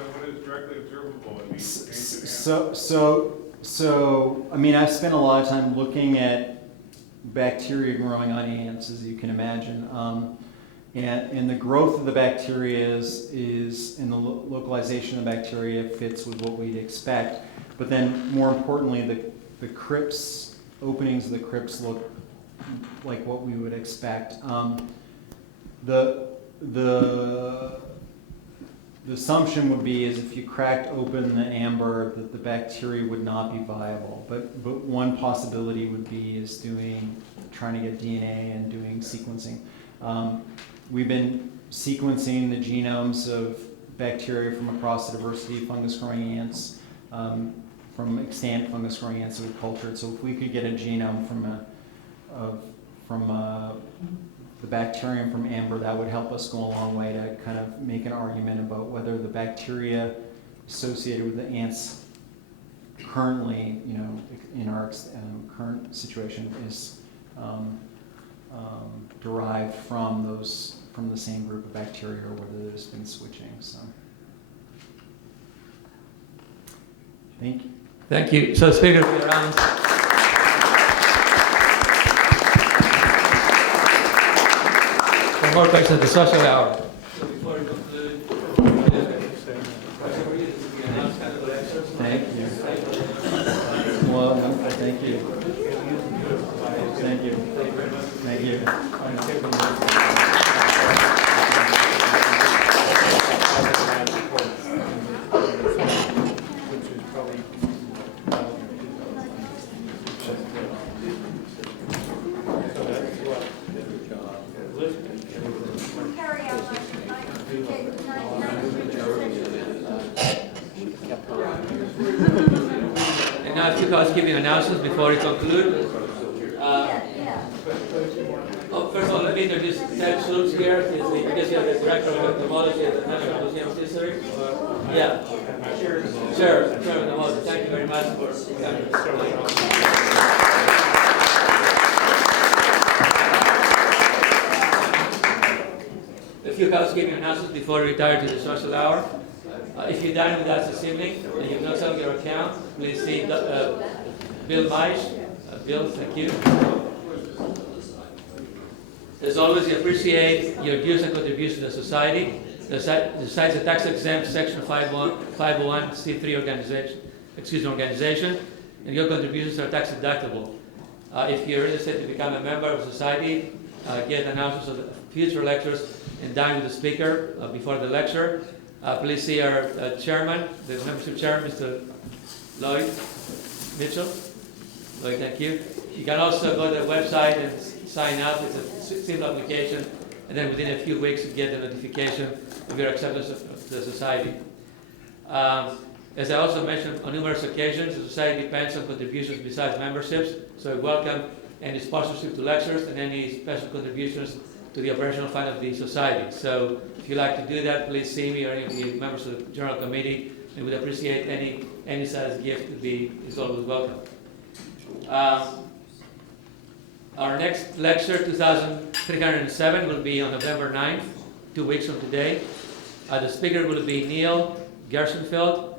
directly observable in these ancient ants? So, I mean, I've spent a lot of time looking at bacteria growing on ants, as you can imagine. And the growth of the bacteria is in the localization of the bacteria fits with what we'd expect. But then, more importantly, the crypts, openings of the crypts look like what we would expect. The assumption would be is if you cracked open the amber, that the bacteria would not be viable. But one possibility would be is trying to get DNA and doing sequencing. We've been sequencing the genomes of bacteria from across the diversity of fungus-growing ants, from extant fungus-growing ants that we've cultured. So if we could get a genome from the bacterium from amber, that would help us go a long way to kind of make an argument about whether the bacteria associated with the ants currently, in our current situation, is derived from the same group of bacteria, or whether there's been switching. So, thank you. Thank you. So, speaker, around. For more questions, the social hour. So before we conclude, thank you. Well, thank you. Thank you. Thank you. And now a few housekeeping announcements before we conclude. First of all, let me introduce Ted Schultz here. He's the director of entomology at the National Museum of History. Yeah. Sure, entomology. Thank you very much for coming. A few housekeeping announcements before we retire to the social hour. If you dine with us this evening and you've not settled your account, please see Bill Maish. Bill, thank you. As always, we appreciate your dues and contributions to the society. The society is a tax-exempt Section 501c3 organization, and your contributions are tax-deductible. If you're interested to become a member of the society, get announcements future lectures and dine with the speaker before the lecture. Please see our chairman, the membership chairman, Mr. Lloyd Mitchell. Lloyd, thank you. You can also go to the website and sign up. It's a simple application, and then within a few weeks you get the notification of your acceptance of the society. As I also mentioned on numerous occasions, the society depends on contributions besides memberships, so we welcome any sponsorship to lectures and any special contributions to the operational fund of the society. So if you'd like to do that, please see me or any of the members of the General Committee, and we'd appreciate any size gift is always welcome. Our next lecture, 2307, will be on November 9th, 2 weeks from today. The speaker will be Neil Gershenfeld,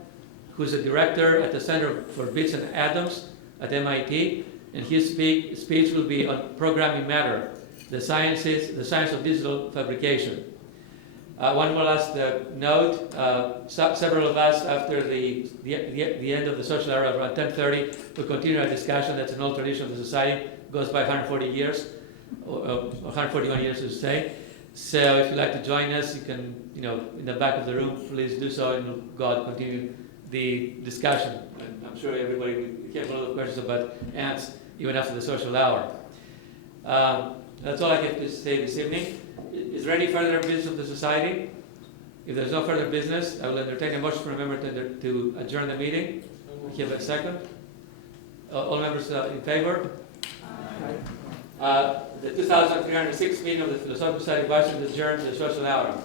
who's a director at the Center for Bits and Atoms at MIT, and his speech will be on programming matter, the science of digital fabrication. One more last note, several of us, after the end of the social hour around 10:30, will continue our discussion. That's an old tradition of the society, goes by 140 years, or 141 years to say. So if you'd like to join us, you can, in the back of the room, please do so, and we'll go out and continue the discussion. And I'm sure everybody will have a lot of questions about ants, even after the social hour. That's all I have to say this evening. Is there any further business of the society? If there's no further business, I will entertain a motion from a member to adjourn the meeting. We have a second. All members in favor? Aye. The 2306 meeting of the Philosophical Society of Washington is adjourned to the social hour.